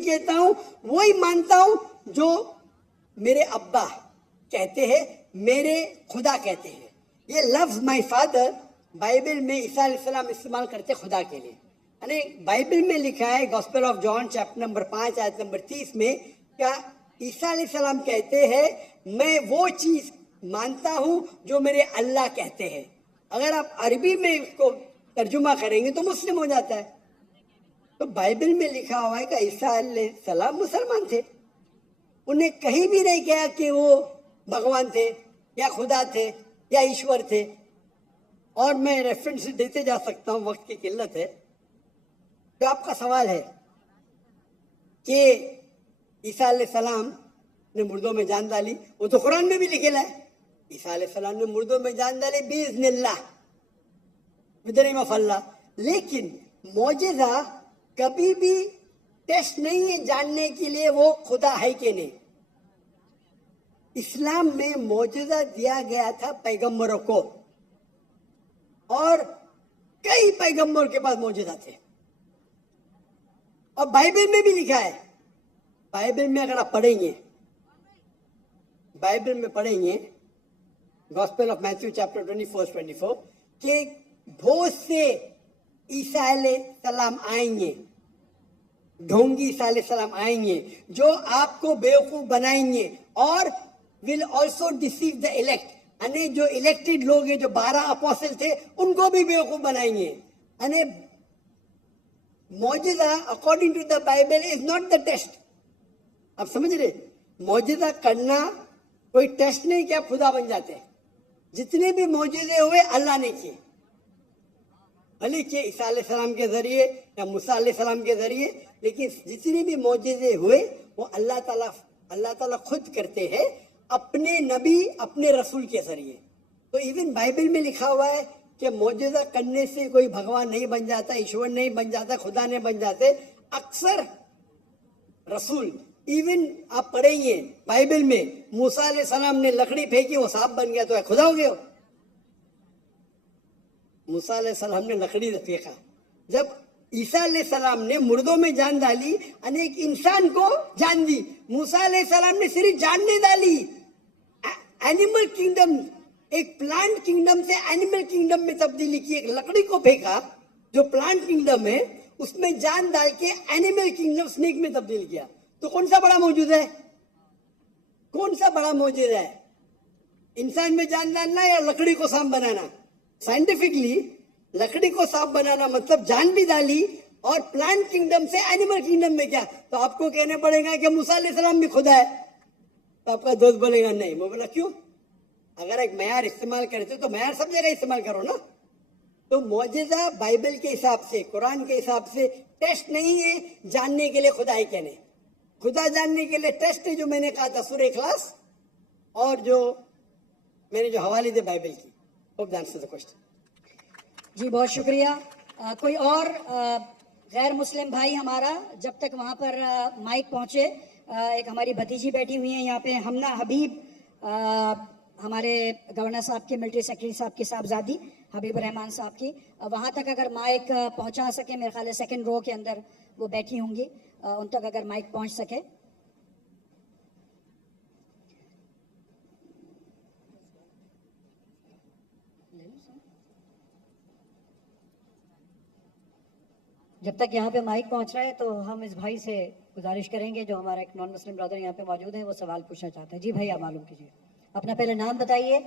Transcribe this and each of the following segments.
کہتا ہوں وہی مانتا ہوں جو میرے ابا کہتے ہیں، میرے خدا کہتے ہیں. یہ لفظ مائی فادر بائبل میں عیسیٰ علیہ السلام استعمال کرتے خدا کے لیے. یعنی بائبل میں لکھا ہے gospel of John chapter number 5 آیت نمبر 30 میں، کیا عیسیٰ علیہ السلام کہتے ہیں میں وہ چیز مانتا ہوں جو میرے اللہ کہتے ہیں. اگر آپ عربی میں اس کو ترجمہ کریں گے تو مسلم ہو جاتا ہے. تو بائبل میں لکھا ہوا ہے کہ عیسیٰ علیہ السلام مسلمان تھے. انہیں کہیں بھی نہیں کہا کہ وہ بھگوان تھے یا خدا تھے یا ایشور تھے. اور میں ریفرنس دیتے جا سکتا ہوں، وقت کی قلت ہے. تو آپ کا سوال ہے کہ عیسیٰ علیہ السلام نے مردوں میں جان ڈالی، وہ تو قرآن میں بھی لکھا ہے عیسیٰ علیہ السلام نے مردوں میں جان ڈالی باذن اللہ، بدریم آف اللہ. لیکن معجزہ کبھی بھی ٹیسٹ نہیں ہے جاننے کے لیے وہ خدا ہے کہ نہیں. اسلام میں معجزہ دیا گیا تھا پیغمبروں کو، اور کئی پیغمبروں کے پاس معجزہ تھے. اور بائبل میں بھی لکھا ہے، بائبل میں اگر آپ پڑھیں گے، بائبل میں پڑھیں گے گاسپل آف میتھیو چیپٹر 24 کہ بہت سے عیسیٰ علیہ السلام آئیں گے، ڈھونگی عیسیٰ علیہ السلام آئیں گے جو آپ کو بیوقوف بنائیں گے، اور will also deceive the elect. یعنی جو الیکٹڈ لوگ ہیں، جو 12 اپوسل تھے، ان کو بھی بیوقوف بنائیں گے. یعنی معجزہ according to the Bible is not the test. آپ سمجھ رہے؟ معجزہ کرنا کوئی ٹیسٹ نہیں کہ آپ خدا بن جاتے ہیں. جتنے بھی معجزے ہوئے اللہ نے کیے، بھلے کہ عیسیٰ علیہ السلام کے ذریعے یا موسیٰ علیہ السلام کے ذریعے، لیکن جتنے بھی معجزے ہوئے وہ اللہ تعالیٰ خود کرتے ہیں اپنے نبی، اپنے رسول کے ذریعے. تو ایون بائبل میں لکھا ہوا ہے کہ معجزہ کرنے سے کوئی بھگوان نہیں بن جاتا، ایشور نہیں بن جاتا، خدا نہیں بن جاتے. اکثر رسول، ایون آپ پڑھیں گے بائبل میں موسیٰ علیہ السلام نے لکڑی پھینکی، وہ سانپ بن گیا، تو خدا ہو گیا. موسیٰ علیہ السلام نے لکڑی پھینکا. جب عیسیٰ علیہ السلام نے مردوں میں جان ڈالی، یعنی ایک انسان کو جان دی. موسیٰ علیہ السلام نے صرف جان نہیں ڈالی، اینیمل کنگڈم، ایک پلانٹ کنگڈم سے اینیمل کنگڈم میں تبدیلی کی. ایک لکڑی کو پھینکا جو پلانٹ کنگڈم ہے، اس میں جان ڈال کے اینیمل کنگڈم سنیک میں تبدیل کیا. تو کون سا بڑا موجود ہے؟ کون سا بڑا موجود ہے؟ انسان میں جان ڈالنا یا لکڑی کو سانپ بنانا؟ سائنٹیفکلی لکڑی کو سانپ بنانا مطلب جان بھی ڈالی، اور پلانٹ کنگڈم سے اینیمل کنگڈم میں کیا. تو آپ کو کہنا پڑے گا کہ موسیٰ علیہ السلام بھی خدا ہے. تو آپ کا دوست بولے گا نہیں. میں بولا کیوں؟ اگر ایک معیار استعمال کرتے تو معیار سب جگہ استعمال کرو نا. تو معجزہ بائبل کے حساب سے، قرآن کے حساب سے ٹیسٹ نہیں ہے جاننے کے لیے خدا ہی کہنے. خدا جاننے کے لیے ٹیسٹ ہے جو میں نے کہا تھا سورہ اخلاص، اور جو میں نے جو حوالے دے بائبل کی. Hope the answer the question. جی بہت شکریہ. کوئی اور غیر مسلم بھائی ہمارا جب تک وہاں پر مائک پہنچے؟ ایک ہماری بھتیجی بیٹھی ہوئی ہیں یہاں پہ، ہمنا حبیب، ہمارے گورنر صاحب کے، ملٹری سیکرٹری صاحب کی صاحبزادی حبیب الرحمان صاحب کی. وہاں تک اگر مائک پہنچا سکے، میرے خیال ہے سیکنڈ رو کے اندر وہ بیٹھی ہوں گی، ان تک اگر مائک پہنچ سکے. جب تک یہاں پہ مائک پہنچ رہا ہے تو ہم اس بھائی سے گزارش کریں گے، جو ہمارا ایک نان مسلم برادر یہاں پہ موجود ہیں، وہ سوال پوچھنا چاہتے ہیں. جی بھائی، آپ معلوم کیجیے، اپنا پہلے نام بتائیے،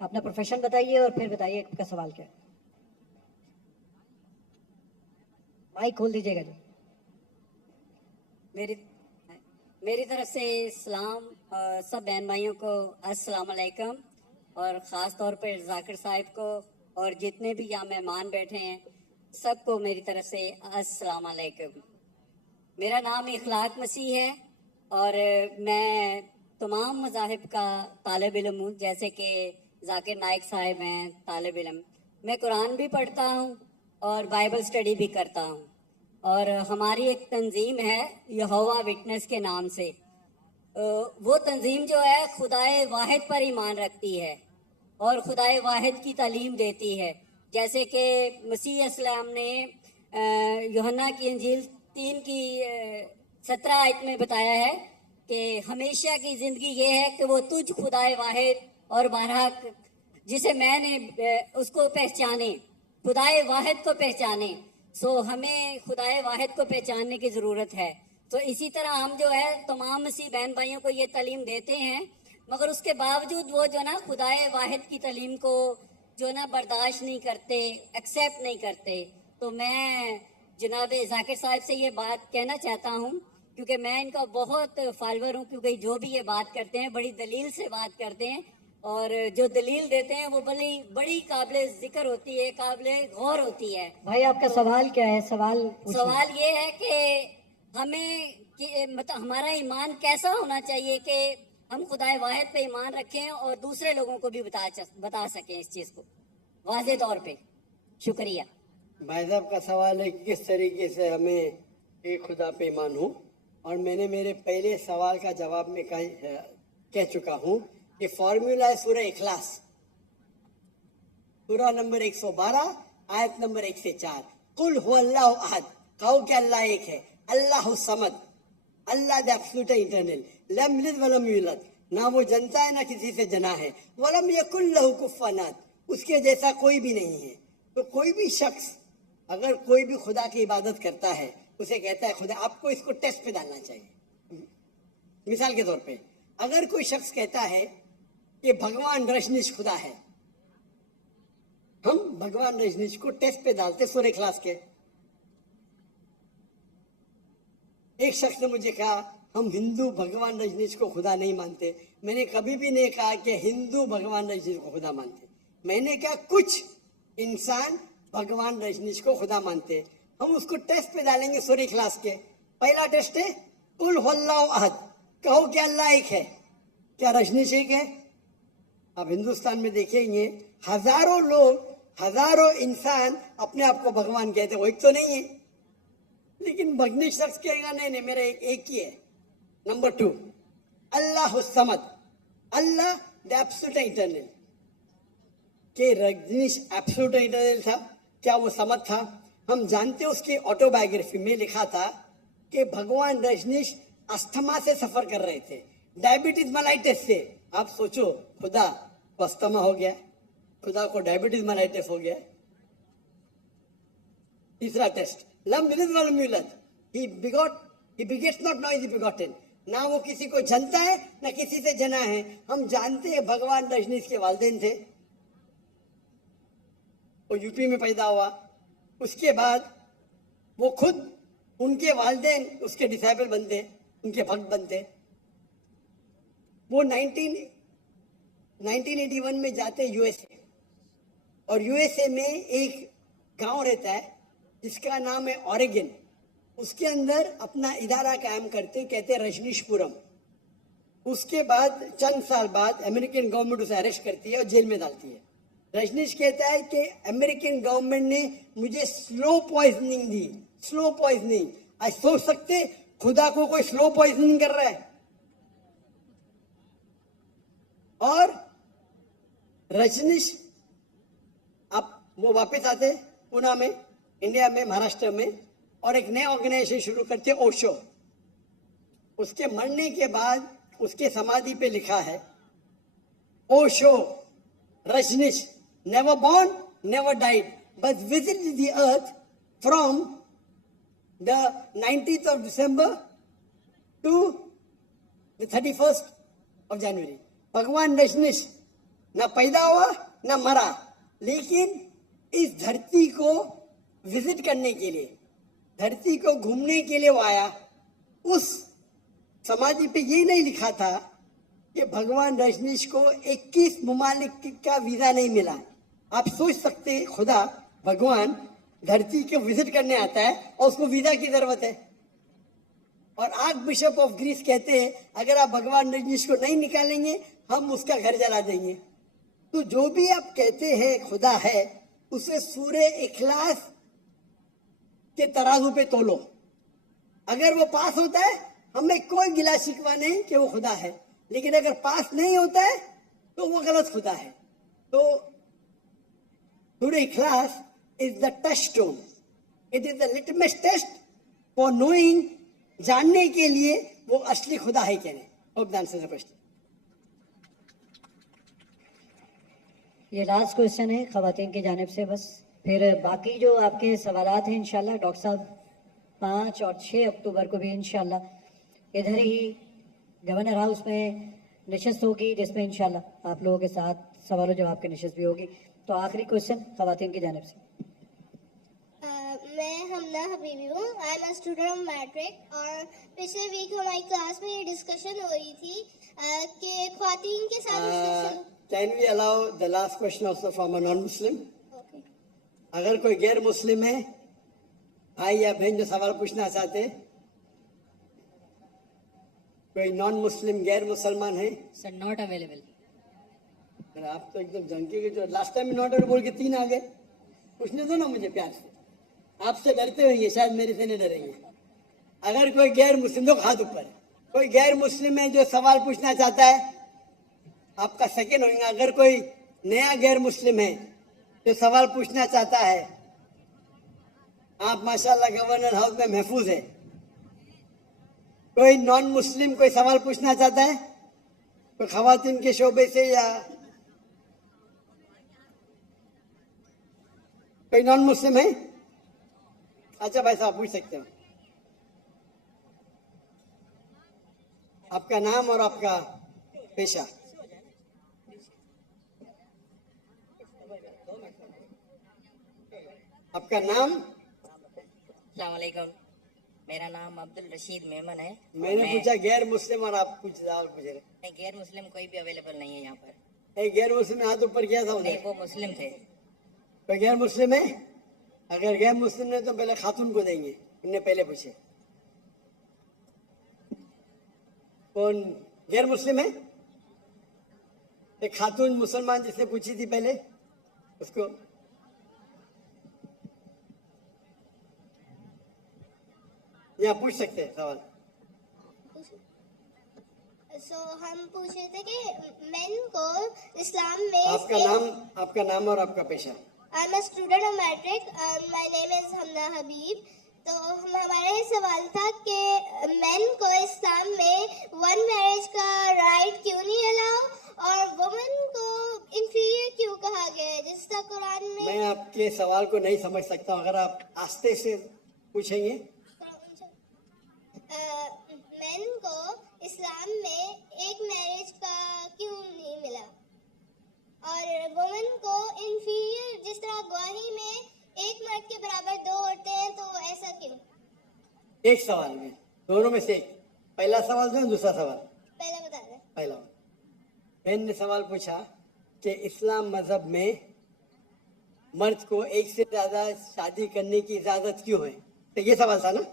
اپنا پروفیشن بتائیے، اور پھر بتائیے آپ کا سوال کیا ہے. مائک کھول دیجیے گا. جی میری طرف سے اسلام، سب بہن بھائیوں کو السلام علیکم، اور خاص طور پر ذاکر صاحب کو اور جتنے بھی یہاں مہمان بیٹھے ہیں سب کو میری طرف سے السلام علیکم. میرا نام اخلاق مسیح ہے، اور میں تمام مذاہب کا طالب علم ہوں. جیسے کہ ذاکر نائک صاحب ہیں طالب علم، میں قرآن بھی پڑھتا ہوں اور بائبل اسٹڈی بھی کرتا ہوں. اور ہماری ایک تنظیم ہے یہوہ وٹنس کے نام سے. وہ تنظیم جو ہے خدائے واحد پر ایمان رکھتی ہے اور خدائے واحد کی تعلیم دیتی ہے. جیسے کہ مسیح اسلام نے یوحنا کی انجیل 3 کی 17 आयत में बताया है कि हमेशा की जिंदगी ये है कि वो तुझ खुदाए वाहिद और बारहा जिसे मैंने उसको पहचाने, खुदाए वाहिद को पहचाने। सो हमें खुदाए वाहिद को पहचानने की ज़रूरत है। तो इसी तरह हम जो है तमाम मसीह बहन भाइयों को ये तालीम देते हैं, मगर उसके बावजूद वो जो ना खुदाए वाहिद की तालीम को जो ना बर्दाश्त नहीं करते, एक्सेप्ट नहीं करते। तो मैं जनाब जाकिर साहब से ये बात कहना चाहता हूँ, क्योंकि मैं इनका बहुत फॉलोअर हूँ, क्योंकि जो भी ये बात करते हैं बड़ी दलील से बात करते हैं, और जो दलील देते हैं वो बड़ी काबिल जिक्र होती है, काबिल गौर होती है। भाई आपका सवाल क्या है? सवाल पूछिए। सवाल ये है कि हमें मतलब हमारा ईमान कैसा होना चाहिए कि हम खुदाए वाहिद पे ईमान रखें और दूसरे लोगों को भी बता सकें इस चीज़ को वाज़े तौर पे। शुक्रिया। भाई साहब का सवाल है कि किस तरीके से हमें एक खुदा पे ईमान हो, और मैंने मेरे पहले सवाल का जवाब में कह चुका हूँ कि फॉर्मूला है सूरह इखलास, सूरह नंबर 112 आयत नंबर 1 से 4। कुल हु अल्लाह अहद, कहो कि अल्लाह एक है, अल्लाह समद, अल्लाह द एब्सोल्यूट इटर्नल, लम यलिद वलम यूलद, ना वो जनता है ना किसी से जना है, वलम यकुल लहु कुफुवन अहद, उसके जैसा कोई भी नहीं है। तो कोई भी शख्स अगर कोई भी खुदा की इबादत करता है, उसे कहता है खुदा, आपको इसको टेस्ट पे डालना चाहिए। मिसाल के तौर पे अगर कोई शख्स कहता है कि भगवान रजनीश खुदा है, हम भगवान रजनीश को टेस्ट पे डालते सूरह इखलास के। एक शख्स ने मुझे कहा हम हिंदू भगवान रजनीश को खुदा नहीं मानते। मैंने कभी भी नहीं कहा कि हिंदू भगवान रजनीश को खुदा मानते। मैंने कहा कुछ इंसान भगवान रजनीश को खुदा मानते, हम उसको टेस्ट पे डालेंगे सूरह इखलास के। पहला टेस्ट है कुल हु अल्लाहु अहद, कहो कि अल्लाह एक है, क्या रजनीश एक है? अब हिंदुस्तान में देखेंगे हजारों लोग, हजारों इंसान अपने आप को भगवान कहते, वो एक तो नहीं है। लेकिन भगनी शख्स कहेगा नहीं नहीं मेरा एक ही है। Number 2 Allah Samad, Allah the absolute eternal. के रजनीश एब्सोल्यूट इटर्नल था? क्या वो समद था? हम जानते उसकी ऑटोबायोग्राफी में लिखा था कि भगवान रजनीश अस्थमा से सफर कर रहे थे, डायबिटीज मेलाइटिस से। आप सोचो खुदा को अस्थमा हो गया, खुदा को डायबिटीज मेलाइटिस हो गया। तीसरा टेस्ट लम यलिद वलम यूलद, he begets not, no is begotten, ना वो किसी को जनता है ना किसी से जना है। हम जानते हैं भगवान रजनीश के वालिदैन थे, वो यूपी में पैदा हुआ। उसके बाद वो खुद, उनके वालिदैन उसके डिसाइबल बनते, उनके भक्त बनते। वो 1981 में जाते यूएसए, और यूएसए में एक गांव रहता है जिसका नाम है ऑरेगन। उसके अंदर अपना इदारा कायम करते, कहते रजनीशपुरम। उसके बाद चंद साल बाद अमेरिकन गवर्नमेंट उसे अरेस्ट करती है और जेल में डालती है। रजनीश कहता है कि अमेरिकन गवर्नमेंट ने मुझे स्लो पॉइजनिंग दी, स्लो पॉइजनिंग। आज सोच सकते खुदा को कोई स्लो पॉइजनिंग कर रहा है। और रजनीश अब वो वापस आते पुणे में, इंडिया में, महाराष्ट्र में, और एक नया ऑर्गेनाइजेशन शुरू करते ओशो। उसके मरने के बाद उसके समाधि पे लिखा है Osho Rajneesh never born, never died, but visited the earth from the 19th of December to the 31st of January. भगवान रजनीश ना पैदा हुआ ना मरा, लेकिन इस धरती को विजिट करने के लिए, धरती को घूमने के लिए वो आया। उस समाधि पे ये नहीं लिखा था कि भगवान रजनीश को 21 ममालिक का वीजा नहीं मिला। आप सोच सकते हैं खुदा भगवान धरती को विजिट करने आता है और उसको वीजा की जरूरत है। और आर्क बिशप ऑफ ग्रीस कहते हैं अगर आप भगवान रजनीश को नहीं निकालेंगे हम उसका घर जला देंगे। तो जो भी आप कहते हैं खुदा है, उसे सूरह इखलास के तराजू पे तोलो। अगर वो पास होता है हमें कोई गिला शिकवा नहीं कि वो खुदा है, लेकिन अगर पास नहीं होता है तो वो गलत खुदा है। तो सूरह इखलास is the touchstone. It is the litmus test for knowing जानने के लिए वो असली खुदा है क्या नहीं. Hope that answers the question. ये लास्ट क्वेश्चन है खवातीन की जानिब से बस. फिर बाकी जो आपके सवालात हैं इंशाल्लाह डॉक्टर साहब 5 और 6 अक्टूबर को भी इंशाल्लाह इधर ही गवर्नर हाउस में नशस्त होगी, जिसमें इंशाल्लाह आप लोगों के साथ सवालों जवाब की नशस्त भी होगी. तो आखिरी क्वेश्चन खवातीन की जानिब से. मैं हमना हबीबी हूँ. I am a student of matric. और पिछले वीक हमारी क्लास में ये डिस्कशन हो रही थी कि ख्वातीन के साथ discussion. Can we allow the last question also from a non-Muslim? Okay. अगर कोई गैर मुस्लिम है भाई या बहन जो सवाल पूछना चाहते, कोई नॉन मुस्लिम गैर मुसलमान है? Sir not available. अरे आप तो एकदम जंकी के जो लास्ट टाइम नॉट बोल के 3 आ गए. पूछने दो ना मुझे प्यार से. आपसे डरते होंगे, शायद मेरे से नहीं डरेंगे. अगर कोई गैर मुस्लिम, तो हाथ ऊपर. कोई गैर मुस्लिम है जो सवाल पूछना चाहता है, आपका सेकंड होगा. अगर कोई नया गैर मुस्लिम है जो सवाल पूछना चाहता है, आप माशाल्लाह गवर्नर हाउस में महफूज है. कोई नॉन मुस्लिम कोई सवाल पूछना चाहता है, कोई खवातीन के शोबे से या कोई नॉन मुस्लिम है? अच्छा भाई साहब पूछ सकते हो. आपका नाम और आपका पेशा. आपका नाम? अस्सलामुअलैकुम, मेरा नाम अब्दुल रशीद मेमन है. मैंने पूछा गैर मुस्लिम और आप कुछ सवाल पूछ रहे. मैं गैर मुस्लिम कोई भी अवेलेबल नहीं है यहाँ पर. एक गैर मुस्लिम ने हाथ ऊपर किया था नहीं, उधर. वो मुस्लिम थे. कोई गैर मुस्लिम है? अगर गैर मुस्लिम ने तो पहले खातून को देंगे. उनने पहले पूछे. कौन गैर मुस्लिम है? एक खातून मुसलमान जिसने पूछी थी पहले, उसको. यहाँ पूछ सकते हैं सवाल. सो हम पूछ रहे थे कि मेन को इस्लाम में आपका नाम और आपका पेशा. I am a student of matric. My name is Hamna Habib. तो हमारा ये सवाल था कि मेन को इस्लाम में वन मैरिज का राइट क्यों नहीं अलाउ और वुमेन को इंफीरियर क्यों कहा गया है, जिस तरह कुरान में. मैं आपके सवाल को नहीं समझ सकता हूँ. अगर आप आस्ते से पूछेंगे. मेन को इस्लाम में एक मैरिज का क्यों नहीं मिला और वुमेन को इंफीरियर, जिस तरह गवाही में एक मर्द के बराबर 2 औरतें हैं, तो ऐसा क्यों. एक सवाल में दोनों में से एक. पहला सवाल जो है, दूसरा सवाल. पहला बता दें. पहला बहन ने सवाल पूछा कि इस्लाम मजहब में मर्द को एक से ज्यादा शादी करने की इजाजत क्यों है. तो ये सवाल था ना.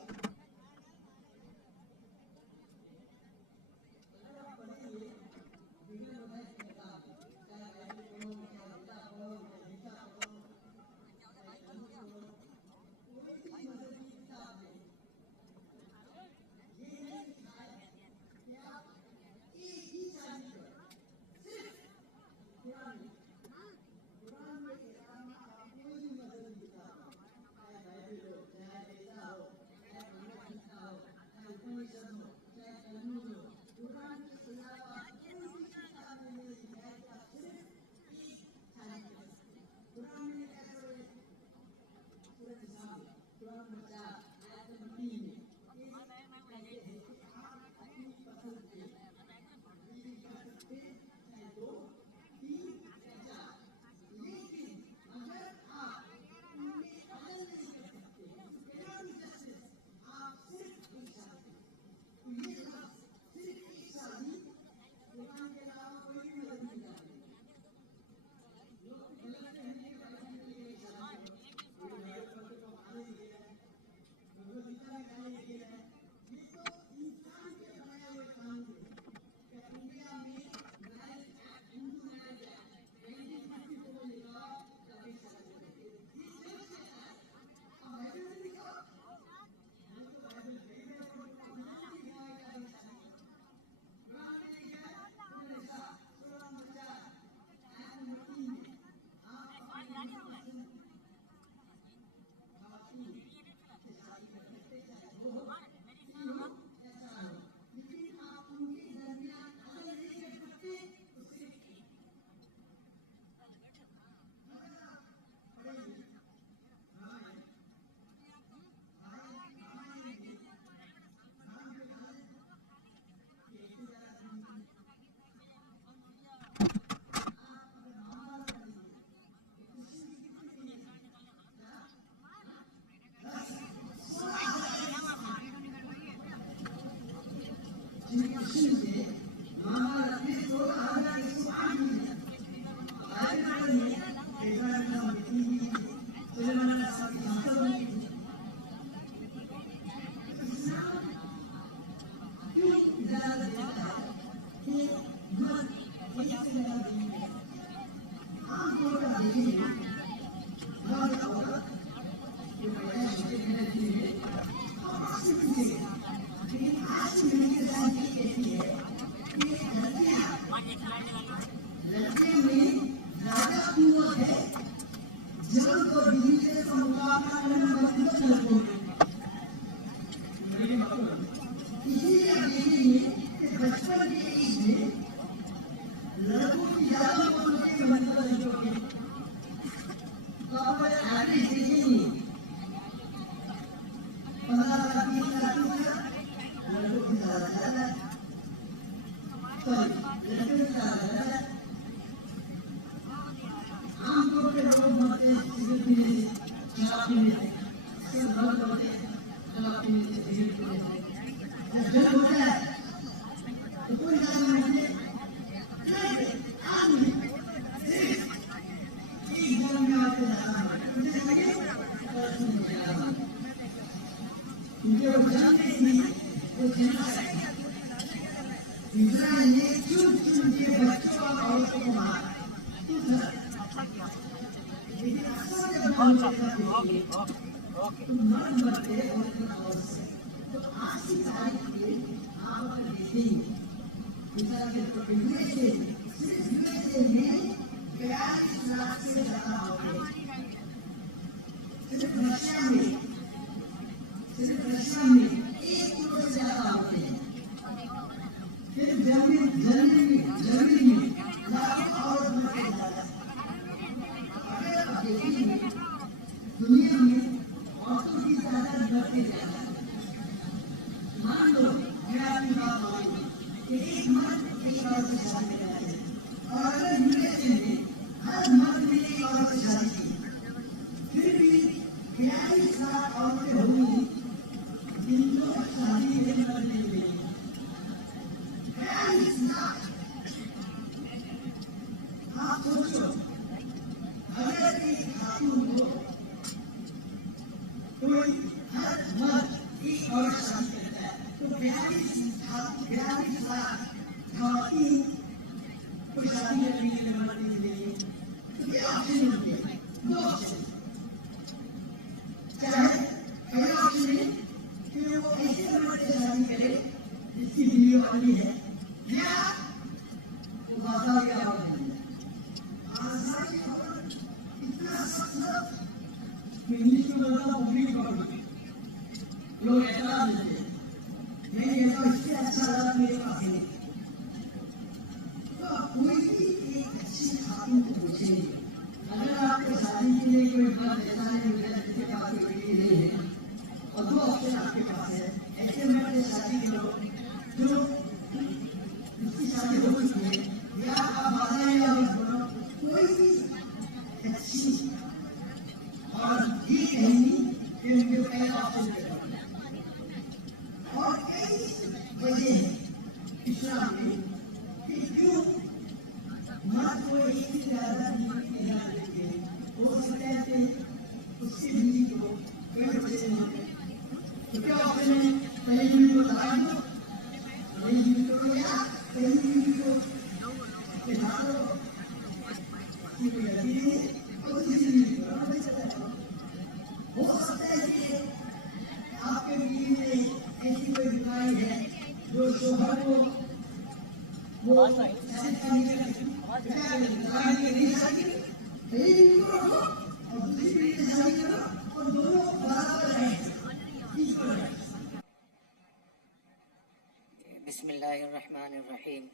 بسم اللہ الرحمن الرحیم.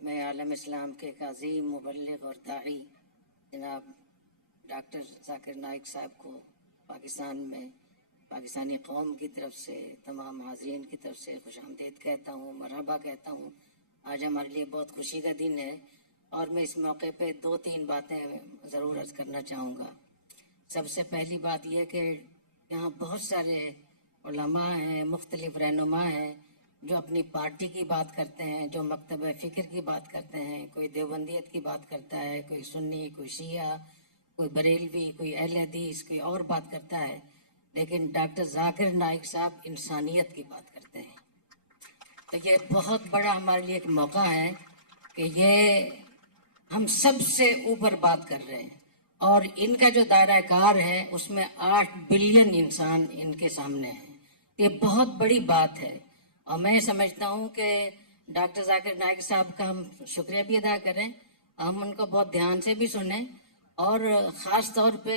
میں عالم اسلام کے ایک عظیم مبلغ اور داعی جناب ڈاکٹر ذاکر نائک صاحب کو پاکستان میں پاکستانی قوم کی طرف سے تمام حاضرین کی طرف سے خوش آمدید کہتا ہوں، مرحبا کہتا ہوں. آج ہمارے لیے بہت خوشی کا دن ہے اور میں اس موقع پہ 2-3 باتیں ضرور عرض کرنا چاہوں گا. سب سے پہلی بات یہ کہ یہاں بہت سارے उलमा हैं, मुख्तलिफ रहनुमा हैं जो अपनी पार्टी की बात करते हैं, जो मकतब फ़िक्र की बात करते हैं, कोई देवबंदियत की बात करता है, कोई सुन्नी, कोई शिया, कोई बरेलवी, कोई अहले हदीस, कोई और बात करता है, लेकिन डॉक्टर जाकिर नाइक साहब इंसानियत की बात करते हैं। तो ये बहुत बड़ा हमारे लिए एक मौका है कि ये हम सबसे ऊपर बात कर रहे हैं और इनका जो दायरा कार है उसमें 8 बिलियन इंसान इनके सामने हैं। ये बहुत बड़ी बात है और मैं समझता हूँ कि डॉक्टर जाकिर नाइक साहब का हम शुक्रिया भी अदा करें, हम उनको बहुत ध्यान से भी सुने और ख़ास तौर पे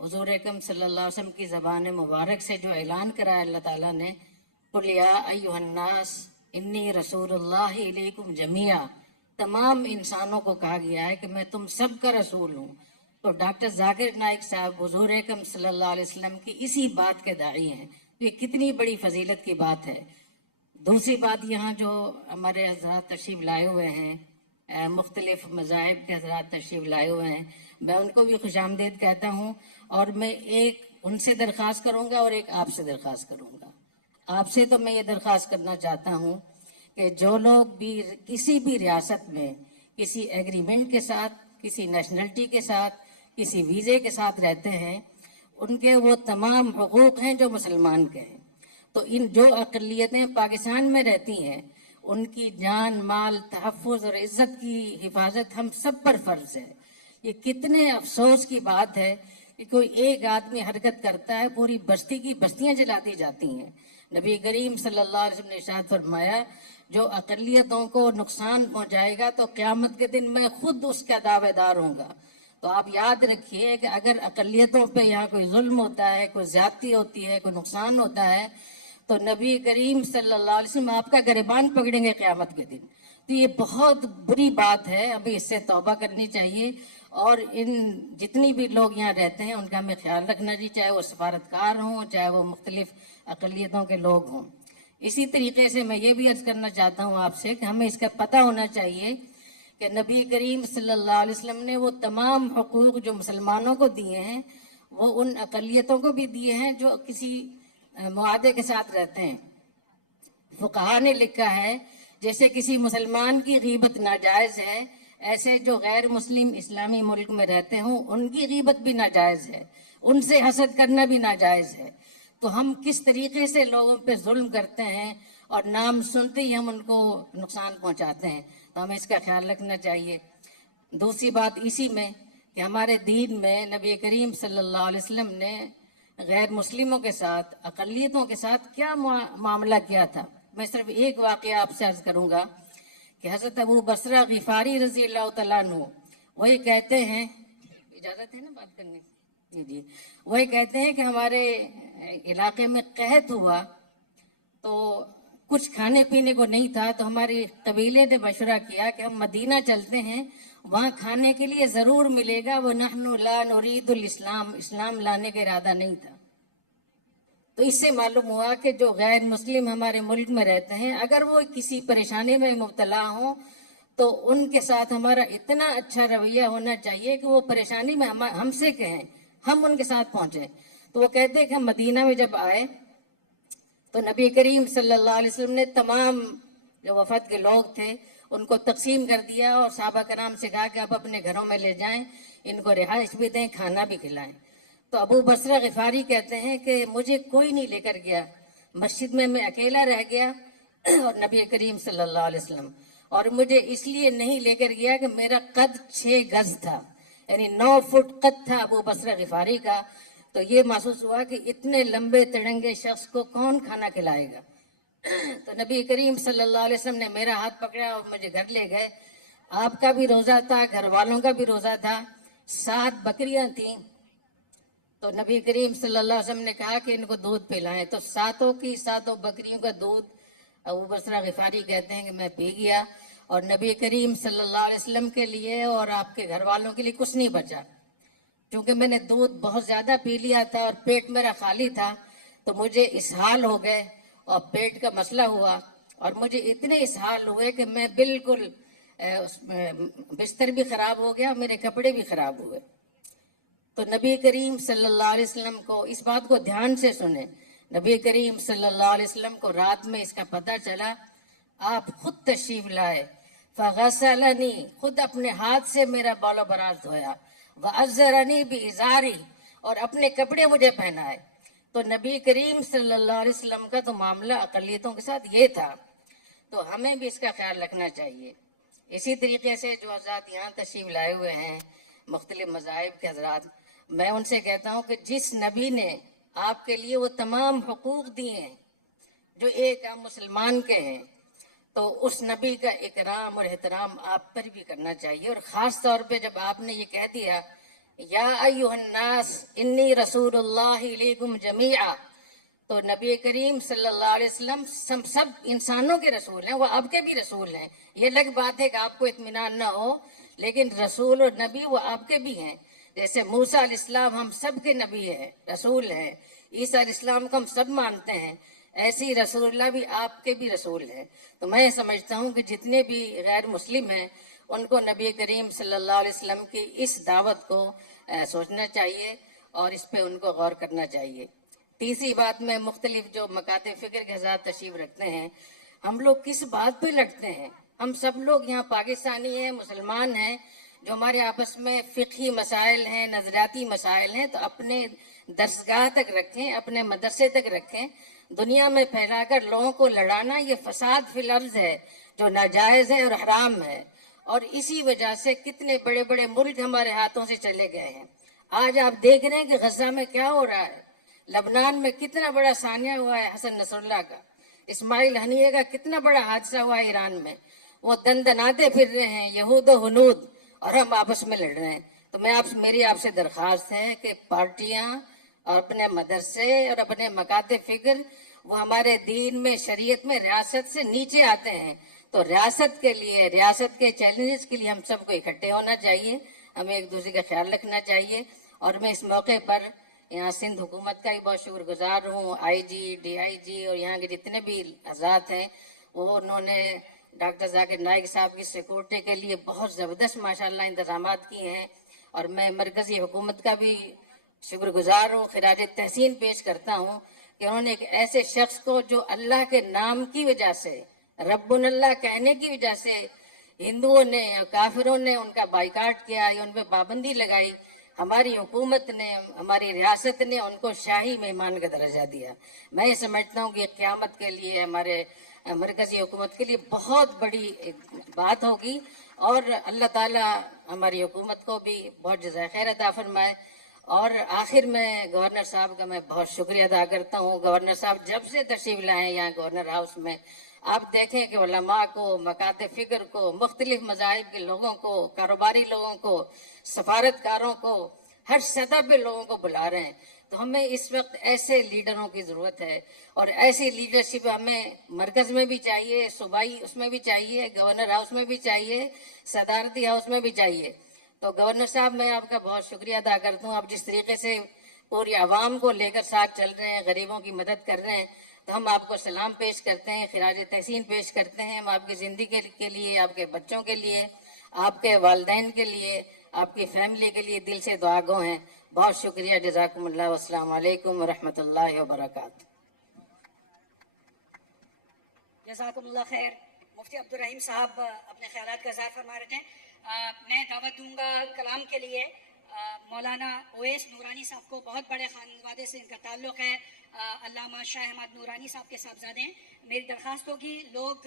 हुज़ूर अकरम सल्लल्लाहु अलैहि वसल्लम की ज़बान मुबारक से जो ऐलान कराया अल्लाह ताला ने, कुल या अय्युहन्नास इन्नी रसूलुल्लाहि इलैकुम जमीआ, तमाम इंसानों को कहा गया है कि मैं तुम सब का रसूल हूँ। तो डॉक्टर जाकिर नाइक साहब हुज़ूर अकरम सल्लल्लाहु अलैहि वसल्लम की इसी बात के दाई हैं। ये कितनी बड़ी फजीलत की बात है। दूसरी बात, यहाँ जो हमारे हज़रात तशरीफ़ लाए हुए हैं, मुख्तलिफ मज़ाहिब के हज़रात तशरीफ़ लाए हुए हैं, मैं उनको भी खुशामदीद कहता हूँ और मैं एक उनसे दरख्वास्त करूँगा और एक आपसे दरख्वास्त करूँगा। आपसे तो मैं ये दरख्वास्त करना चाहता हूँ कि जो लोग भी किसी भी रियासत में किसी एग्रीमेंट के साथ, किसी नेशनलिटी के साथ, किसी वीज़े के साथ रहते हैं, उनके वो तमाम हुकूक हैं जो मुसलमान के हैं। तो इन जो अक़लियतें पाकिस्तान में रहती हैं, उनकी जान, माल, तहफ़्फ़ुज़ और इज़्ज़त की हिफाजत हम सब पर फ़र्ज़ है। ये कितने अफसोस की बात है कि कोई एक आदमी हरकत करता है, पूरी बस्ती की बस्तियां जला दी जाती हैं। नबी करीम सल्लल्लाहु अलैहि वसल्लम ने इरशाद फरमाया, जो अक़लियतों को नुकसान पहुंचाएगा तो क़यामत के दिन मैं खुद उसका दावेदार होऊंगा। तो आप याद रखिए कि अगर अक़लियतों पे यहाँ कोई जुल्म होता है, कोई ज़्यादती होती है, कोई नुकसान होता है, तो नबी करीम सल्लल्लाहु अलैहि वसल्लम आपका गिरबान पकड़ेंगे क़यामत के दिन। तो ये बहुत बुरी बात है, अभी इससे तौबा करनी चाहिए और इन जितनी भी लोग यहाँ रहते हैं उनका हमें ख्याल रखना चाहिए, चाहे वो सफारतकार हों, चाहे वो मुख्तलिफ अक़लियतों के लोग हों। इसी तरीके से मैं ये भी अर्ज़ करना चाहता हूँ आपसे कि हमें इसका पता होना चाहिए कि नबी करीम सल्लल्लाहु अलैहि वसल्लम ने वो तमाम हुकूक जो मुसलमानों को दिए हैं, वो उन अक़लियतों को भी दिए हैं जो किसी मुआहदे के साथ रहते हैं। फुक़हा ने लिखा है, जैसे किसी मुसलमान की गीबत नाजायज़ है, ऐसे जो गैर मुस्लिम इस्लामी मुल्क में रहते हों उनकी गीबत भी नाजायज़ है, उनसे हसद करना भी नाजायज़ है। तो हम किस तरीके से लोगों पे जुल्म करते हैं और नाम सुनते ही हम उनको नुकसान पहुंचाते हैं, तो हमें इसका ख्याल रखना चाहिए। दूसरी बात इसी में कि हमारे दीन में नबी करीम सल्लल्लाहु अलैहि वसल्लम ने गैर मुस्लिमों के साथ, अक़लियतों के साथ क्या मामला किया था। मैं सिर्फ एक वाक़या आपसे अर्ज़ करूँगा कि हज़रत अबू बसरा ग़िफ़ारी रज़ी अल्लाह तआला अन्हु वही कहते हैं, इजाज़त है ना बात करने की? जी, वही कहते हैं कि हमारे इलाके में कहत हुआ तो कुछ खाने पीने को नहीं था, तो हमारे कबीले ने मशवरा किया कि हम मदीना चलते हैं, वहाँ खाने के लिए ज़रूर मिलेगा। वो नहनु ला नुरीदुल इस्लाम, इस्लाम लाने का इरादा नहीं था। तो इससे मालूम हुआ कि जो गैर मुस्लिम हमारे मुल्क में रहते हैं, अगर वो किसी परेशानी में मुब्तला हों तो उनके साथ हमारा इतना अच्छा रवैया होना चाहिए कि वो परेशानी में हमसे कहें, हम उनके साथ पहुँचें। तो वो कहते हैं कि हम मदीना में जब आए तो नबी करीम सल्लल्लाहु अलैहि वसल्लम ने तमाम जो वफद के लोग थे उनको तकसीम कर दिया और सहाबा कराम से कहा कि अब अपने घरों में ले जाएं, इनको रिहाइश भी दें, खाना भी खिलाएं। तो अबू बसरा ग़िफ़ारी कहते हैं कि मुझे कोई नहीं लेकर गया, मस्जिद में मैं अकेला रह गया और नबी करीम सल्लल्लाहु अलैहि वसल्लम, और मुझे इसलिए नहीं लेकर गया कि मेरा कद 6 गज था, यानी 9 फुट कद था अबू बसरा ग़िफ़ारी का। तो ये महसूस हुआ कि इतने लंबे तिरंगे शख्स को कौन खाना खिलाएगा। तो नबी करीम सल्लल्लाहु अलैहि वसल्लम ने मेरा हाथ पकड़ा और मुझे घर ले गए। आपका भी रोज़ा था, घर वालों का भी रोज़ा था, 7 बकरियां थीं। तो नबी करीम सल्लल्लाहु अलैहि वसल्लम ने कहा कि इनको दूध पिलाएं। तो 7 बकरियों का दूध अबू बसरा ग़िफ़ारी कहते हैं कि मैं पी गया और नबी करीम सल्लल्लाहु अलैहि वसल्लम के लिए और आपके घर वालों के लिए कुछ नहीं बचा, क्योंकि मैंने दूध बहुत ज़्यादा पी लिया था और पेट मेरा खाली था। तो मुझे इसहाल हो गए और पेट का मसला हुआ और मुझे इतने इसहाल हुए कि मैं बिल्कुल बिस्तर भी ख़राब हो गया, मेरे कपड़े भी ख़राब हुए। तो नबी करीम सल्लल्लाहु अलैहि वसल्लम को इस बात को ध्यान से सुने, نبی کریم صلی اللہ علیہ وسلم کو رات میں اس کا پتہ چلا، آپ خود تشریف لائے، فغسلنی، خود اپنے ہاتھ سے میرا بال و براز دھویا، وعذرنی بازاری، اور اپنے کپڑے مجھے پہنائے۔ تو نبی کریم صلی اللہ علیہ وسلم کا تو معاملہ اقلیتوں کے ساتھ یہ تھا، تو ہمیں بھی اس کا خیال رکھنا چاہیے۔ اسی طریقے سے جو حضرات یہاں تشریف لائے ہوئے ہیں، مختلف مذاہب کے حضرات، میں ان سے کہتا ہوں کہ جس نبی نے آپ کے لیے وہ تمام حقوق دیے ہیں جو ایک عام مسلمان کے ہیں، تو اس نبی کا اکرام اور احترام آپ پر بھی کرنا چاہیے۔ اور خاص طور پہ جب آپ نے یہ کہہ دیا یا ایھا الناس انی رسول اللہ الیکم جمیعا، تو نبی کریم صلی اللہ علیہ وسلم سب انسانوں کے رسول ہیں، وہ آپ کے بھی رسول ہیں۔ یہ الگ بات ہے کہ آپ کو اطمینان نہ ہو، لیکن رسول اور نبی وہ آپ کے بھی ہیں۔ جیسے موسیٰ علیہ السلام ہم سب کے نبی ہیں، رسول ہیں، عیسیٰ علیہ السلام کو ہم سب مانتے ہیں، ایسی رسول اللہ بھی آپ کے بھی رسول ہیں۔ تو میں سمجھتا ہوں کہ جتنے بھی غیر مسلم ہیں ان کو نبی کریم صلی اللہ علیہ وسلم کی اس دعوت کو سوچنا چاہیے اور اس پہ ان کو غور کرنا چاہیے۔ تیسری بات میں مختلف جو مکاتب فکر کے حضرات تشریف رکھتے ہیں، ہم لوگ کس بات پہ لڑتے ہیں؟ ہم سب لوگ یہاں پاکستانی ہیں، مسلمان ہیں، جو ہمارے آپس میں فقہی مسائل ہیں، نظریاتی مسائل ہیں، تو اپنے درسگاہ تک رکھیں، اپنے مدرسے تک رکھیں۔ دنیا میں پھیلا کر لوگوں کو لڑانا یہ فساد فی الارض ہے جو ناجائز ہے اور حرام ہے، اور اسی وجہ سے کتنے بڑے بڑے ملک ہمارے ہاتھوں سے چلے گئے ہیں۔ آج آپ دیکھ رہے ہیں کہ غزہ میں کیا ہو رہا ہے، لبنان میں کتنا بڑا سانحہ ہوا ہے حسن نصر اللہ کا، اسماعیل ہنیہ کا کتنا بڑا حادثہ ہوا ہے ایران میں، وہ دندناتے پھر رہے ہیں یہود و ہنود، اور ہم آپس میں لڑ رہے ہیں۔ تو میری آپ سے درخواست ہے کہ پارٹیاں اور اپنے مدرسے اور اپنے مکاتب فکر وہ ہمارے دین میں، شریعت میں ریاست سے نیچے آتے ہیں، تو ریاست کے لیے، ریاست کے چیلنجز کے لیے ہم سب کو اکٹھے ہونا چاہیے، ہمیں ایک دوسرے کا خیال رکھنا چاہیے۔ اور میں اس موقع پر یہاں سندھ حکومت کا بھی بہت شکر گزار ہوں، آئی جی، ڈی آئی جی اور یہاں کے جتنے بھی حضرات ہیں، انہوں نے ڈاکٹر ذاکر نائک صاحب کی سیکورٹی کے لیے بہت زبردست ماشاءاللہ انتظامات کیے ہیں، اور میں مرکزی حکومت کا بھی شکر گزار ہوں، خراج تحسین پیش کرتا ہوں کہ انہوں نے ایک ایسے شخص کو جو اللہ کے نام کی وجہ سے، رب اللہ کہنے کی وجہ سے ہندوؤں نے، کافروں نے ان کا بائیکاٹ کیا یا ان پہ پابندی لگائی، ہماری حکومت نے، ہماری ریاست نے ان کو شاہی مہمان کا درجہ دیا۔ میں یہ سمجھتا ہوں کہ قیامت کے لیے ہمارے مرکزی حکومت کے لیے بہت بڑی بات ہوگی، اور اللہ تعالیٰ ہماری حکومت کو بھی بہت جزائے خیر عطا فرمائے۔ اور آخر میں گورنر صاحب کا میں بہت شکریہ ادا کرتا ہوں۔ گورنر صاحب جب سے تشریف لائے ہیں یہاں گورنر ہاؤس میں، آپ دیکھیں کہ علماء کو، مکاتب فکر کو، مختلف مذاہب کے لوگوں کو، کاروباری لوگوں کو، سفارتکاروں کو، ہر سطح پہ لوگوں کو بلا رہے ہیں۔ تو ہمیں اس وقت ایسے لیڈروں کی ضرورت ہے، اور ایسی لیڈرشپ ہمیں مرکز میں بھی چاہیے، صوبائی اس میں بھی چاہیے، گورنر ہاؤس میں بھی چاہیے، صدارتی ہاؤس میں بھی چاہیے۔ تو گورنر صاحب میں آپ کا بہت شکریہ ادا کرتا ہوں، آپ جس طریقے سے پوری عوام کو لے کر ساتھ چل رہے ہیں، غریبوں کی مدد کر رہے ہیں، تو ہم آپ کو سلام پیش کرتے ہیں، خراج تحسین پیش کرتے ہیں۔ ہم آپ کی زندگی کے لیے، آپ کے بچوں کے لیے، آپ کے والدین کے لیے، آپ کی فیملی کے لیے دل سے دعا گو ہیں۔ بہت شکریہ، جزاکم اللہ، والسلام علیکم ورحمۃ اللہ وبرکاتہ۔ جزاکم اللہ خیر۔ مفتی عبدالرحیم صاحب اپنے خیالات کا اظہار فرما رہے تھے۔ میں دعوت دوں گا کلام کے لیے مولانا اویس نورانی صاحب کو، بہت بڑے خانوادے سے ان کا تعلق ہے، علامہ شاہ احمد نورانی صاحب کے صاحبزادے ہیں۔ میری درخواست ہوگی، لوگ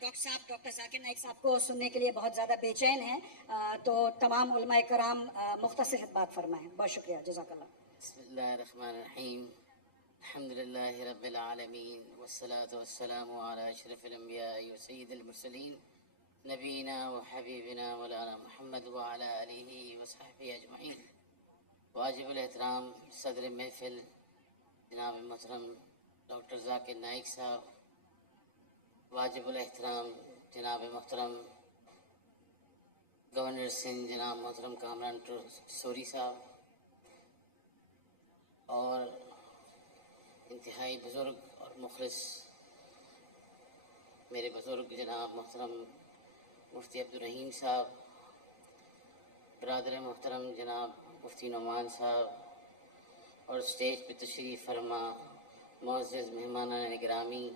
ڈاکٹر صاحب، ڈاکٹر ذاکر نائک صاحب کو سننے کے لیے بہت زیادہ بے چین ہیں، تو تمام علماء کرام مختصر بات فرمائیں۔ بہت شکریہ، جزاک اللہ۔ بسم اللہ الرحمن الرحیم، الحمد للہ رب العالمین، والصلاة والسلام علی اشرف الانبیاء وسید المرسلین، نبینا و حبیبنا مولانا محمد وعلی آلہ وصحبہ اجمعین۔ واجب الاحترام صدر محفل جناب محترم ڈاکٹر ذاکر نائک صاحب، واجب الاحترام جناب محترم گورنر سندھ جناب محترم کامران سوری صاحب، اور انتہائی بزرگ اور مخلص میرے بزرگ جناب محترم مفتی عبدالرحیم صاحب، برادر محترم جناب مفتی نعمان صاحب، اور اسٹیج پہ تشریف فرما معزز مہمانان گرامی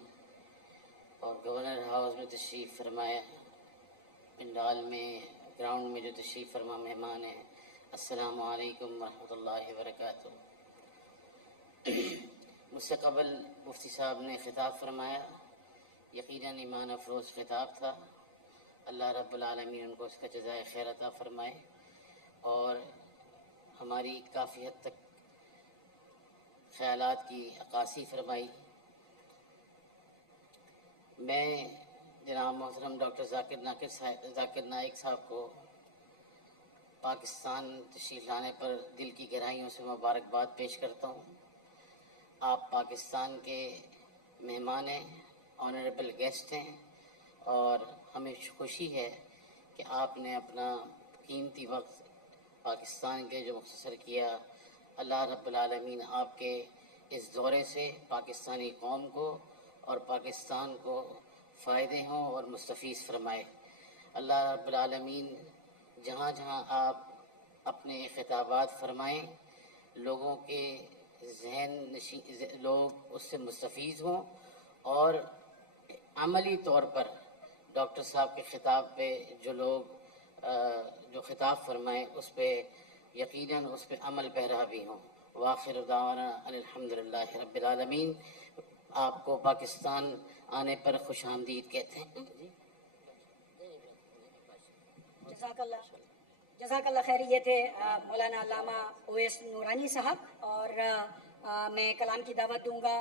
اور گورنر ہاؤس میں تشریف فرمایا، پنڈال میں گراؤنڈ میں جو تشریف فرما مہمان ہیں، السلام علیکم ورحمۃ اللہ وبرکاتہ۔ مجھ سے قبل مفتی صاحب نے خطاب فرمایا، یقیناً ایمان افروز خطاب تھا۔ اللہ رب العالمین ان کو اس کا جزائے خیر عطا فرمائے اور ہماری کافی حد تک خیالات کی عکاسی فرمائی۔ میں جناب محترم ڈاکٹر ذاکر نائک صاحب کو پاکستان تشریف لانے پر دل کی گہرائیوں سے مبارکباد پیش کرتا ہوں۔ آپ پاکستان کے مہمان ہیں، آنریبل گیسٹ ہیں، اور ہمیں خوشی ہے کہ آپ نے اپنا قیمتی وقت پاکستان کے جو مختصر کیا۔ اللہ رب العالمین آپ کے اس دورے سے پاکستانی قوم کو اور پاکستان کو فائدے ہوں اور مستفیض فرمائے۔ اللہ رب العالمین جہاں جہاں آپ اپنے خطابات فرمائیں، لوگوں کے لوگ اس سے مستفیض ہوں اور عملی طور پر ڈاکٹر صاحب کے خطاب پہ جو خطاب فرمائیں اس پہ یقیناً اس پہ عمل پیرا بھی ہوں۔ وآخر دعوانا ان الحمدللہ رب العالمین۔ آپ کو پاکستان آنے پر خوش آمدید کہتے ہیں۔ جزاک اللہ خیر۔ یہ تھے مولانا علامہ اویس نورانی صاحب، اور میں کلام کی دعوت دوں گا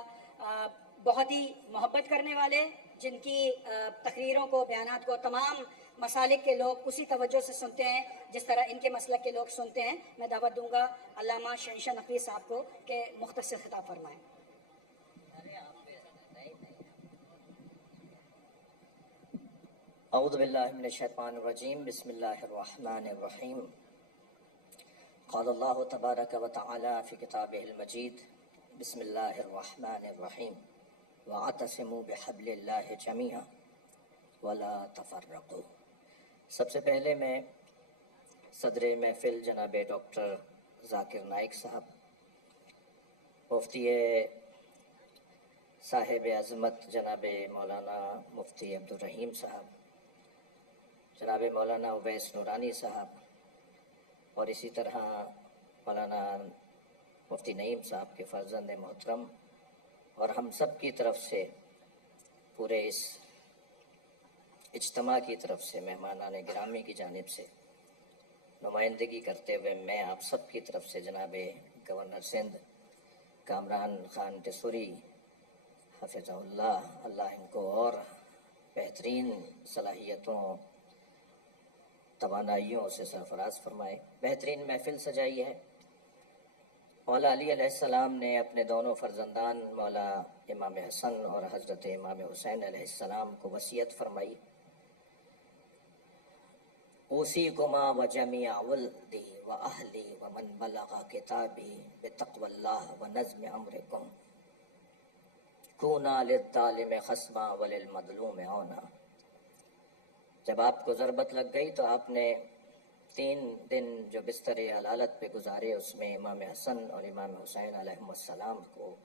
بہت ہی محبت کرنے والے، جن کی تقریروں کو، بیانات کو تمام مسالک کے لوگ اسی توجہ سے سنتے ہیں جس طرح ان کے مسلک کے لوگ سنتے ہیں۔ میں دعوت دوں گا علامہ شہنشاہ نقوی صاحب کو کہ مختصر خطاب فرمائیں۔ اعوذ باللہ من الشیطان الرجیم، بسم اللہ الرحمن الرحیم۔ قال اللہ تبارک و تعالی فی کتابہ المجید، بسم اللہ الرحمن الرحیم، وَاعْتَصِمُوا بِحَبْلِ اللَّهِ جَمِيعًا وَلَا تَفَرَّقُوا۔ سب سے پہلے میں صدر محفل جناب ڈاکٹر ذاکر نائک صاحب، مفتی صاحب عظمت جناب مولانا مفتی عبدالرحیم صاحب، جناب مولانا اویس نورانی صاحب، اور اسی طرح مولانا مفتی نعیم صاحب کے فرزند محترم، اور ہم سب کی طرف سے، پورے اس اجتماع کی طرف سے، مہمانان گرامی کی جانب سے نمائندگی کرتے ہوئے میں آپ سب کی طرف سے جناب گورنر سندھ کامران خان ٹیسوری حفظہ اللہ، اللہ ان کو اور بہترین صلاحیتوں، توانائیوں سے سرفراز فرمائے، بہترین محفل سجائی ہے۔ مولا علی علیہ السلام نے اپنے دونوں فرزندان مولا امام حسن اور حضرت امام حسین علیہ السلام کو وصیت فرمائی، اوصیکما وجمیع ولدی واہلی ومن بلغ کتابی بتقوی اللہ ونظم امرکم کونا للظالم خصما وللمظلوم عونا۔ جب آپ کو ضربت لگ گئی تو آپ نے 3 دن جو بستر علالت پہ گزارے، اس میں امام حسن اور امام حسین علیہ السلام کو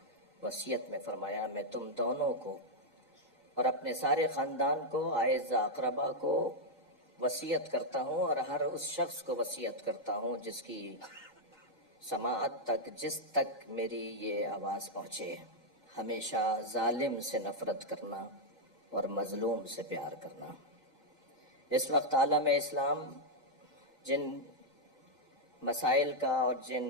وصیت میں فرمایا، میں تم دونوں کو اور اپنے سارے خاندان کو، اعزاء اقربا کو وصیت کرتا ہوں، اور ہر اس شخص کو وصیت کرتا ہوں جس کی سماعت تک، جس تک میری یہ آواز پہنچے، ہمیشہ ظالم سے نفرت کرنا اور مظلوم سے پیار کرنا۔ اس وقت عالم اسلام جن مسائل کا اور جن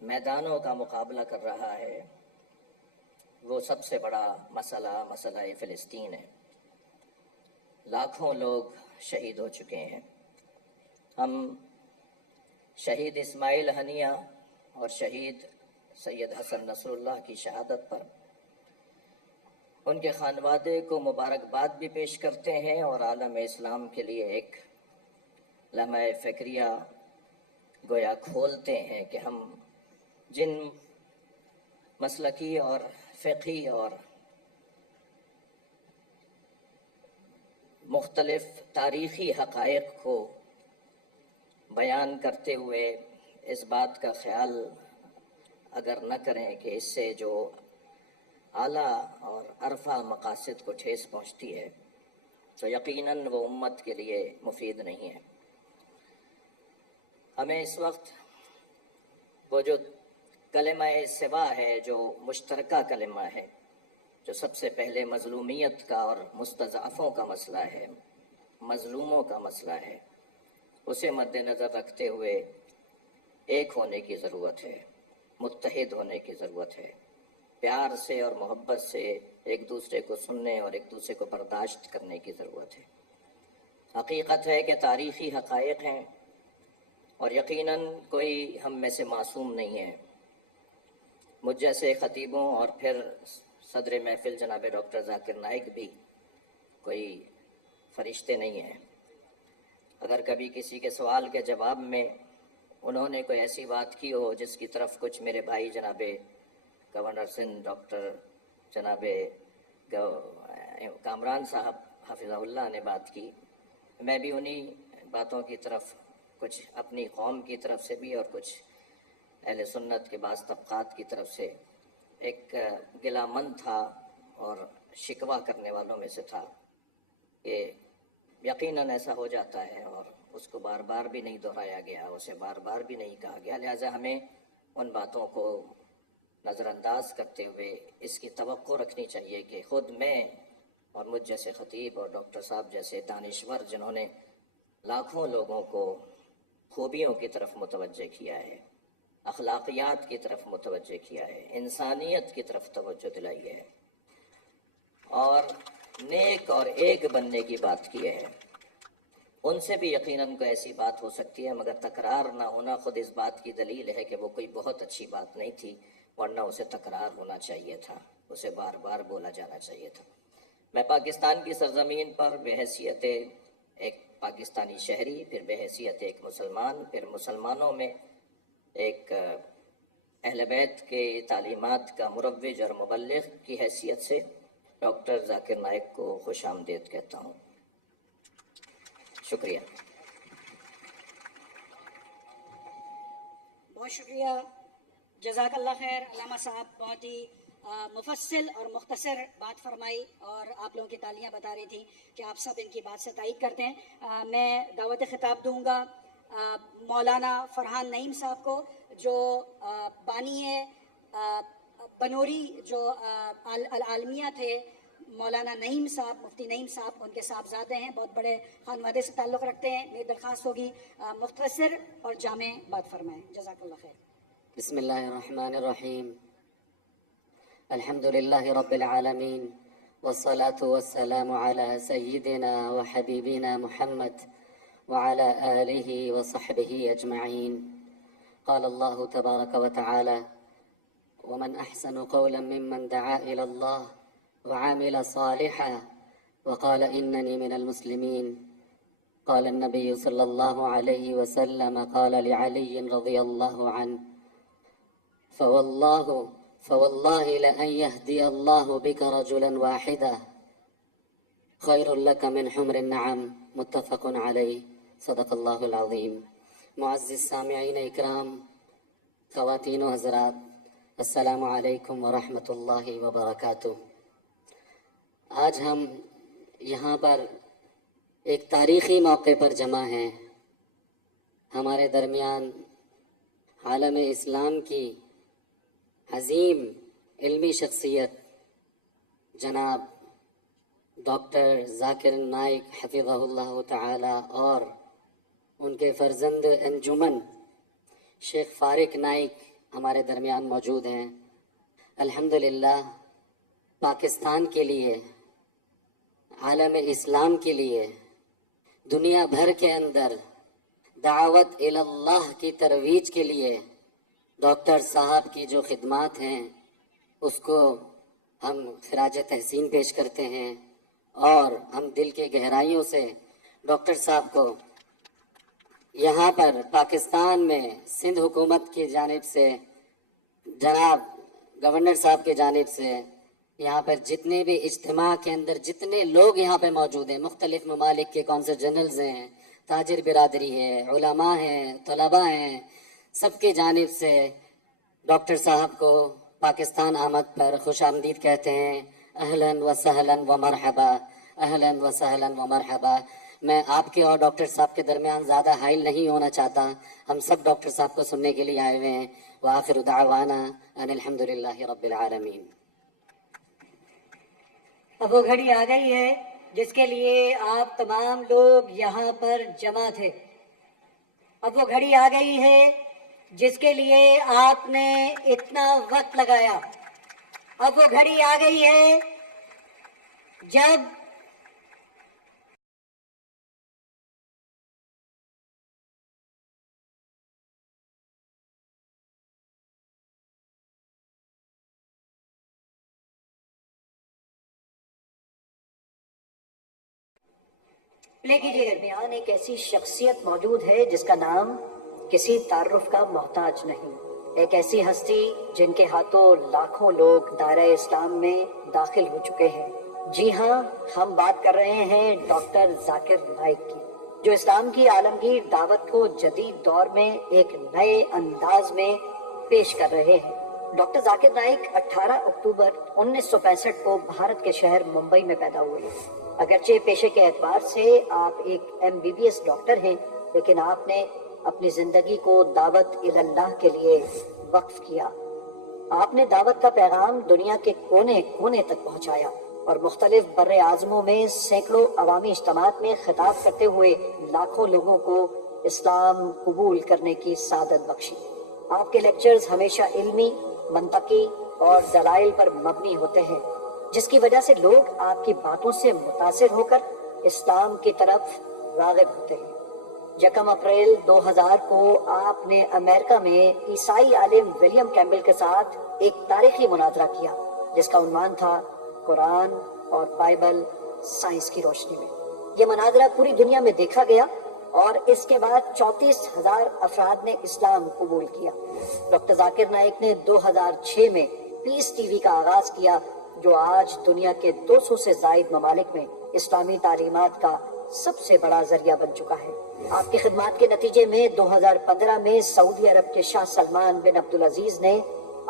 میدانوں کا مقابلہ کر رہا ہے، وہ سب سے بڑا مسئلہ فلسطین ہے۔ لاکھوں لوگ شہید ہو چکے ہیں۔ ہم شہید اسماعیل ہنیہ اور شہید سید حسن نصر اللہ کی شہادت پر ان کے خانوادے کو مبارکباد بھی پیش کرتے ہیں، اور عالم اسلام کے لیے ایک لمحہ فکریہ گویا کھولتے ہیں کہ ہم جن مسلکی اور فقہی اور مختلف تاریخی حقائق کو بیان کرتے ہوئے اس بات کا خیال اگر نہ کریں کہ اس سے جو اعلیٰ اور عرفہ مقاصد کو ٹھیس پہنچتی ہے تو یقیناً وہ امت کے لیے مفید نہیں ہے۔ ہمیں اس وقت وہ جو کلمہ سوا ہے، جو مشترکہ کلمہ ہے، جو سب سے پہلے مظلومیت کا اور مستضعفوں کا مسئلہ ہے، مظلوموں کا مسئلہ ہے، اسے مد نظر رکھتے ہوئے ایک ہونے کی ضرورت ہے، متحد ہونے کی ضرورت ہے، پیار سے اور محبت سے ایک دوسرے کو سننے اور ایک دوسرے کو برداشت کرنے کی ضرورت ہے۔ حقیقت ہے کہ تاریخی حقائق ہیں اور یقیناً کوئی ہم میں سے معصوم نہیں ہے۔ مجھ جیسے خطیبوں اور پھر صدر محفل جناب ڈاکٹر ذاکر نائک بھی کوئی فرشتے نہیں ہیں۔ اگر کبھی کسی کے سوال کے جواب میں انہوں نے کوئی ایسی بات کی ہو جس کی طرف کچھ میرے بھائی جناب گورنر سندھ ڈاکٹر جناب کامران صاحب حفظہ اللہ نے بات کی، میں بھی انہی باتوں کی طرف کچھ اپنی قوم کی طرف سے بھی اور کچھ اہل سنت کے بعض طبقات کی طرف سے ایک گلہ مند تھا اور شکوہ کرنے والوں میں سے تھا کہ یقیناً ایسا ہو جاتا ہے اور اس کو بار بار بھی نہیں دہرایا گیا، اسے بار بار بھی نہیں کہا گیا، لہٰذا ہمیں ان باتوں کو نظر انداز کرتے ہوئے اس کی توقع رکھنی چاہیے کہ خود میں اور مجھ جیسے خطیب اور ڈاکٹر صاحب جیسے دانشور جنہوں نے لاکھوں لوگوں کو خوبیوں کی طرف متوجہ کیا ہے، اخلاقیات کی طرف متوجہ کیا ہے، انسانیت کی طرف توجہ دلائی ہے اور نیک اور ایک بننے کی بات کی ہے، ان سے بھی یقیناً کوئی ایسی بات ہو سکتی ہے، مگر تکرار نہ ہونا خود اس بات کی دلیل ہے کہ وہ کوئی بہت اچھی بات نہیں تھی، ورنہ اسے تکرار ہونا چاہیے تھا، اسے بار بار بولا جانا چاہیے تھا۔ میں پاکستان کی سرزمین پر بحیثیت ایک پاکستانی شہری، پھر بحیثیت ایک مسلمان، پھر مسلمانوں میں ایک اہل بیت کے تعلیمات کا مروج اور مبلغ کی حیثیت سے ڈاکٹر ذاکر نائک کو خوش آمدید کہتا ہوں۔ شکریہ۔ بہت شکریہ، جزاک اللہ خیر۔ علامہ صاحب بہت ہی مفصل اور مختصر بات فرمائی اور آپ لوگوں کی تالیاں بتا رہی تھیں کہ آپ سب ان کی بات سے تائید کرتے ہیں۔ میں دعوت خطاب دوں گا مولانا فرحان نعیم صاحب کو، جو بانی بنوری جو العالمیہ تھے، مولانا نعیم صاحب، مفتی نعیم صاحب ان کے صاحبزادے ہیں، بہت بڑے خانوادے سے تعلق رکھتے ہیں۔ میری درخواست ہوگی مختصر اور جامع بات فرمائیں، جزاک اللہ خیر۔ بسم اللہ الرحمن الرحیم، الحمد للہ رب العالمین، والصلاة والسلام علی سیدنا وحبیبنا محمد وعلى آلہ وصحبہ اجمعین۔ قال اللہ تبارک وتعالی: ومن احسن قولا ممن دعا الى اللہ وعمل صالحا وقال اننی من المسلمین۔ قال النبی صلی اللہ علیہ وسلم قال لعلی رضی اللہ عنہ: فواللہ لأن يهدي الله بك رجلا واحدا خیر لك من حمر النعم، متفق علیہ، صدق اللہ العظیم۔ معزز سامعین اکرام، خواتین و حضرات، السلام علیکم ورحمۃ اللہ وبرکاتہ۔ آج ہم یہاں پر ایک تاریخی موقع پر جمع ہیں۔ ہمارے درمیان عالم اسلام کی عظیم علمی شخصیت جناب ڈاکٹر ذاکر نائک حفظہ اللہ تعالی اور ان کے فرزند انجمن شیخ فارق نائک ہمارے درمیان موجود ہیں۔ الحمدللہ پاکستان کے لیے، عالم اسلام کے لیے، دنیا بھر کے اندر دعوت اللہ کی ترویج کے لیے ڈاکٹر صاحب کی جو خدمات ہیں اس کو ہم خراج تحسین پیش کرتے ہیں اور ہم دل کے گہرائیوں سے ڈاکٹر صاحب کو یہاں پر پاکستان میں سندھ حکومت کی جانب سے، جناب گورنر صاحب کی جانب سے، یہاں پر جتنے بھی اجتماع کے اندر جتنے لوگ یہاں پہ موجود ہیں، مختلف ممالک کے کونسل جنرلز ہیں، تاجر برادری ہے، علماء ہیں، طلباء ہیں، سب کی جانب سے ڈاکٹر صاحب کو پاکستان آمد پر خوش آمدید کہتے ہیں. اہلاً و سہلاً و مرحبا، اہلاً و سہلاً و مرحبا. میں آپ کے اور ڈاکٹر صاحب کے درمیان زیادہ حائل نہیں ہونا چاہتا. ہم سب ڈاکٹر صاحب کو سننے کے لیے آئے ہوئے ہیں. وآخر دعوانا ان الحمدللہ رب العالمین. اب وہ گھڑی آ گئی ہے جس کے لیے آپ تمام لوگ یہاں پر جمع تھے. اب وہ گھڑی آ گئی ہے جس کے لیے آپ نے اتنا وقت لگایا. اب وہ گھڑی آ گئی ہے جب پلے کیجیے. درمیان ایک ایسی شخصیت موجود ہے جس کا نام کسی تعارف کا محتاج نہیں. ایک ایسی ہستی جن کے ہاتھوں لاکھوں لوگ دائرہ اسلام میں داخل ہو چکے ہیں. جی ہاں، ہم بات کر رہے ہیں ڈاکٹر ذاکر نائک کی، جو اسلام کی عالمگیر دعوت کو جدید دور میں ایک نئے انداز میں پیش کر رہے ہیں. ڈاکٹر ذاکر نائک 18 اکتوبر 1965 کو بھارت کے شہر ممبئی میں پیدا ہوئے. اگرچہ پیشے کے اعتبار سے آپ ایک MBBS ڈاکٹر ہیں، لیکن آپ نے اپنی زندگی کو دعوت اللہ کے لیے وقف کیا. آپ نے دعوت کا پیغام دنیا کے کونے کونے تک پہنچایا اور مختلف بر اعظموں میں سینکڑوں عوامی اجتماعات میں خطاب کرتے ہوئے لاکھوں لوگوں کو اسلام قبول کرنے کی سعادت بخشی. آپ کے لیکچرز ہمیشہ علمی، منطقی اور دلائل پر مبنی ہوتے ہیں، جس کی وجہ سے لوگ آپ کی باتوں سے متاثر ہو کر اسلام کی طرف راغب ہوتے ہیں. 1 اپریل 2000 کو آپ نے امریکہ میں عیسائی عالم ولیم کیمبل کے ساتھ ایک تاریخی مناظرہ کیا جس کا عنوان تھا قرآن اور بائبل سائنس کی روشنی میں. یہ مناظرہ پوری دنیا میں دیکھا گیا اور اس کے بعد 34,000 افراد نے اسلام قبول کیا. ڈاکٹر ذاکر نائک نے 2006 میں پیس ٹی وی کا آغاز کیا، جو آج دنیا کے 200 سے زائد ممالک میں اسلامی تعلیمات کا سب سے بڑا ذریعہ بن چکا ہے. آپ کی خدمات کے نتیجے میں 2015 میں سعودی عرب کے شاہ سلمان بن عبدالعزیز نے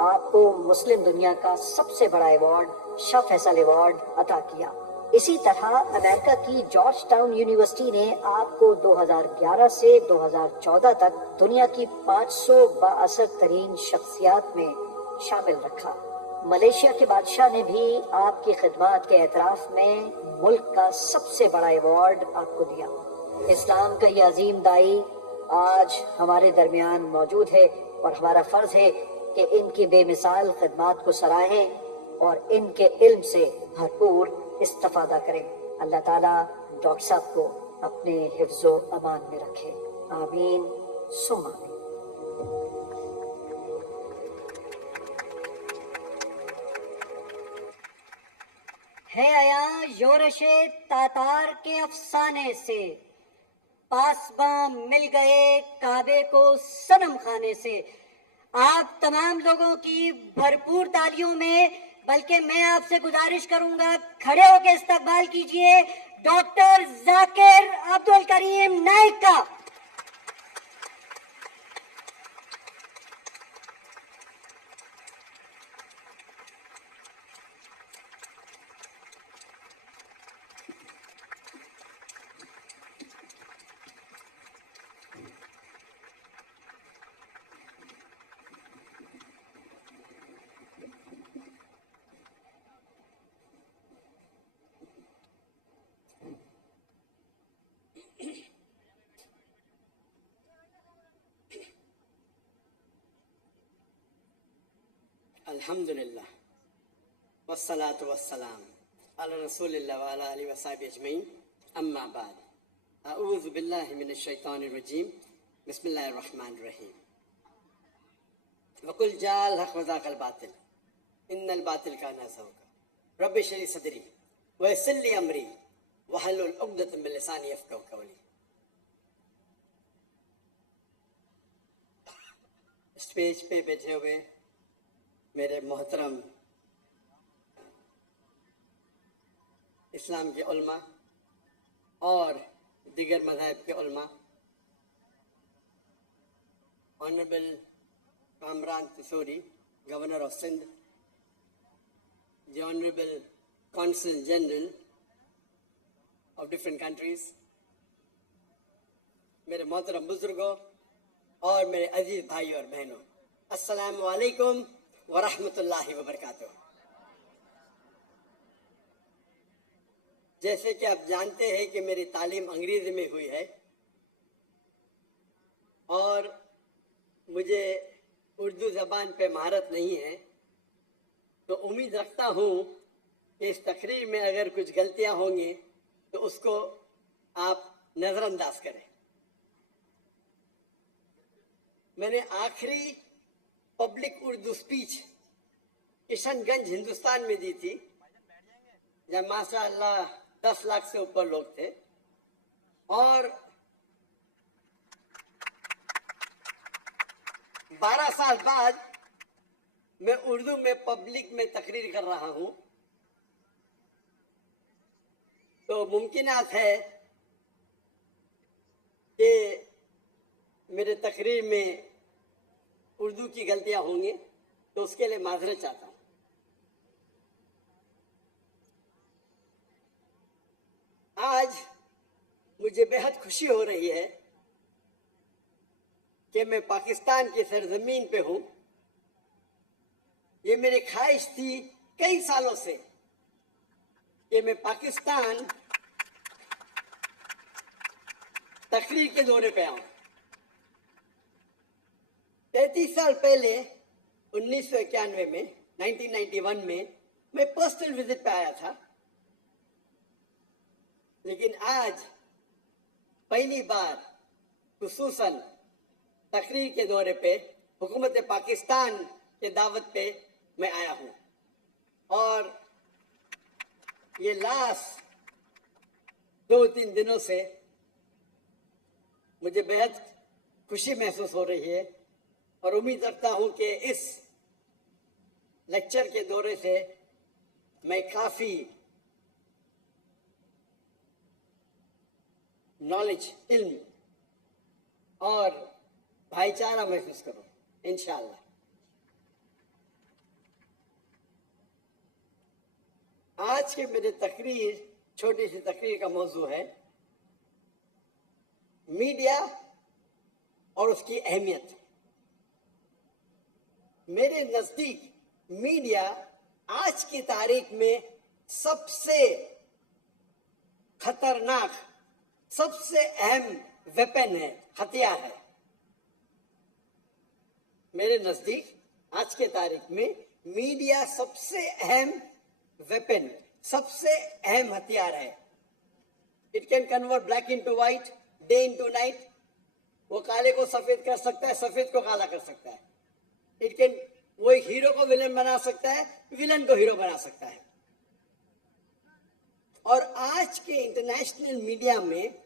آپ کو مسلم دنیا کا سب سے بڑا ایوارڈ شاہ فیصل ایوارڈ عطا کیا. اسی طرح امریکہ کی جارج ٹاؤن یونیورسٹی نے آپ کو 2011 سے 2014 تک دنیا کی 500 بااثر ترین شخصیات میں شامل رکھا. ملیشیا کے بادشاہ نے بھی آپ کی خدمات کے اعتراف میں ملک کا سب سے بڑا ایوارڈ آپ کو دیا. اسلام کا یہ عظیم دائی آج ہمارے درمیان موجود ہے اور ہمارا فرض ہے کہ ان کی بے مثال خدمات کو سراہیں اور ان کے علم سے بھرپور استفادہ کریں. اللہ تعالیٰ ڈاکٹر صاحب کو اپنے حفظ و امان میں رکھے. آمین ثم آمین. ہے آیا یورش تاتار کے افسانے سے، پاسباں مل گئے کعبے کو صنم خانے سے. آپ تمام لوگوں کی بھرپور تالیوں میں، بلکہ میں آپ سے گزارش کروں گا کھڑے ہو کے استقبال کیجئے ڈاکٹر ذاکر عبدالکریم نائک کا. الحمدللہ والصلاة والسلام علی رسول اللہ وعلی آلہ وصحبہ اجمعین. اما بعد، اعوذ باللہ من الشیطان الرجیم. بسم اللہ الرحمن الرحیم. وقل جاء الحق وزاق الباطل ان الباطل کان زہوقا رب اشرح لی صدری ویسر لی امری واحلل عقدۃ من لسانی یفقہوا قولی. اسٹیج پہ بیٹھے ہوئے میرے محترم اسلام کے علماء اور دیگر مذاہب کے علماء، honourable Kamran Tisori, Governor of Sindh, the Honorable Consul General of different countries, मेरे मोहतरम बुजुर्गों और मेरे अजीज भाई और बहनों, अस्सलामु अलैकुम व रहमतुल्लाहि व बरकातुहू। जैसे कि आप जानते हैं कि मेरी तालीम अंग्रेजी में हुई है और मुझे उर्दू ज़बान पे महारत नहीं है, तो उम्मीद रखता हूँ कि इस तकरीर में अगर कुछ गलतियाँ होंगी तो उसको आप नज़रअंदाज करें। मैंने आखिरी पब्लिक उर्दू स्पीच किशनगंज हिंदुस्तान में दी थी, जब माशाअल्लाह 10 लाख से ऊपर लोग थे, और 12 साल बाद मैं उर्दू में पब्लिक में तकरीर कर रहा हूं, तो मुमकिनात है कि मेरे तकरीर में उर्दू की गलतियां होंगी, तो उसके लिए माजरत चाहता हूं। आज मुझे बेहद खुशी हो रही है कि मैं पाकिस्तान की सरजमीन पे हूं। ये मेरी ख्वाहिश थी कई सालों से कि मैं पाकिस्तान तकरीर के दौरे पे आऊं। 33 साल पहले 1991 में 1991 में मैं पर्सनल विजिट पे आया था, लेकिन आज पहली बार खुसूसन तकरीर के दौरे पे हुकूमत पाकिस्तान के दावत पे मैं आया हूँ, और ये लास्ट 2-3 दिनों से मुझे बेहद खुशी महसूस हो रही है, और उम्मीद रखता हूँ कि इस लेक्चर के दौरे से मैं काफ़ी नॉलेज, इल्म और भाईचारा महसूस करूं इंशाअल्लाह। आज के मेरे तकरीर, छोटी सी तकरीर का मौजू है मीडिया और उसकी अहमियत। मेरे नजदीक मीडिया आज की तारीख में सबसे खतरनाक, सबसे अहम वेपन है, हथियार है। मेरे नजदीक आज के तारीख में मीडिया सबसे अहम वेपन, सबसे अहम हथियार है। It can convert black into white, day into night. वो काले को सफेद कर सकता है, सफेद को काला कर सकता है। इट कैन, वो एक हीरो को विलन बना सकता है, विलन को हीरो बना सकता है। और आज के इंटरनेशनल मीडिया में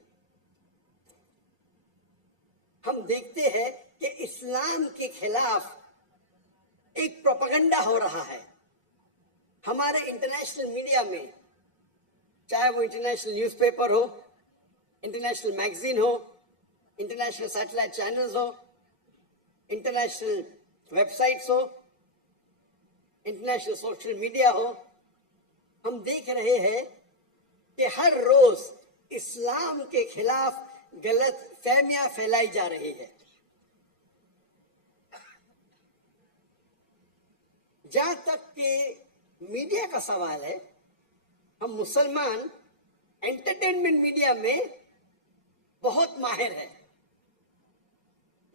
हम देखते हैं कि इस्लाम के खिलाफ एक प्रोपेगेंडा हो रहा है। हमारे इंटरनेशनल मीडिया में, चाहे वो इंटरनेशनल न्यूज़पेपर हो, इंटरनेशनल मैगजीन हो, इंटरनेशनल सैटेलाइट चैनल्स हो, इंटरनेशनल वेबसाइट्स हो, इंटरनेशनल सोशल मीडिया हो, हम देख रहे हैं कि हर रोज इस्लाम के खिलाफ गलत फहमियां फैलाई जा रही है। जहां तक कि मीडिया का सवाल है, हम मुसलमान एंटरटेनमेंट मीडिया में बहुत माहिर है।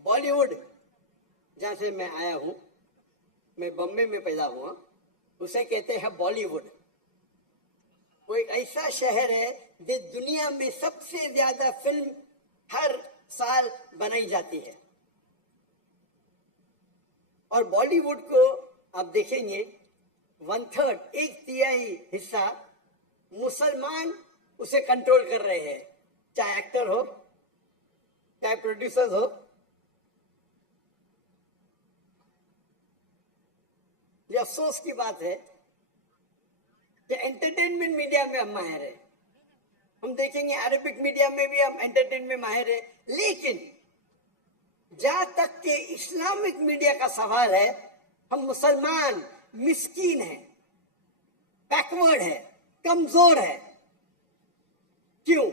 बॉलीवुड, जहां से मैं आया हूं, मैं बम्बे में पैदा हुआ, उसे कहते हैं बॉलीवुड। वो एक ऐसा शहर है जो दुनिया में सबसे ज्यादा फिल्म हर साल बनाई जाती है। और बॉलीवुड को आप देखेंगे 1/3, 1/3 हिस्सा मुसलमान उसे कंट्रोल कर रहे हैं, चाहे एक्टर हो, चाहे प्रोड्यूसर्स हो। ये अफसोस की बात है कि एंटरटेनमेंट मीडिया में हम माहिर है। हम देखेंगे अरबिक मीडिया में भी हम एंटरटेनमेंट में माहिर है, लेकिन जहां तक कि इस्लामिक मीडिया का सवाल है, हम मुसलमान मिस्कीन हैं, बैकवर्ड है, कमजोर है. क्यों?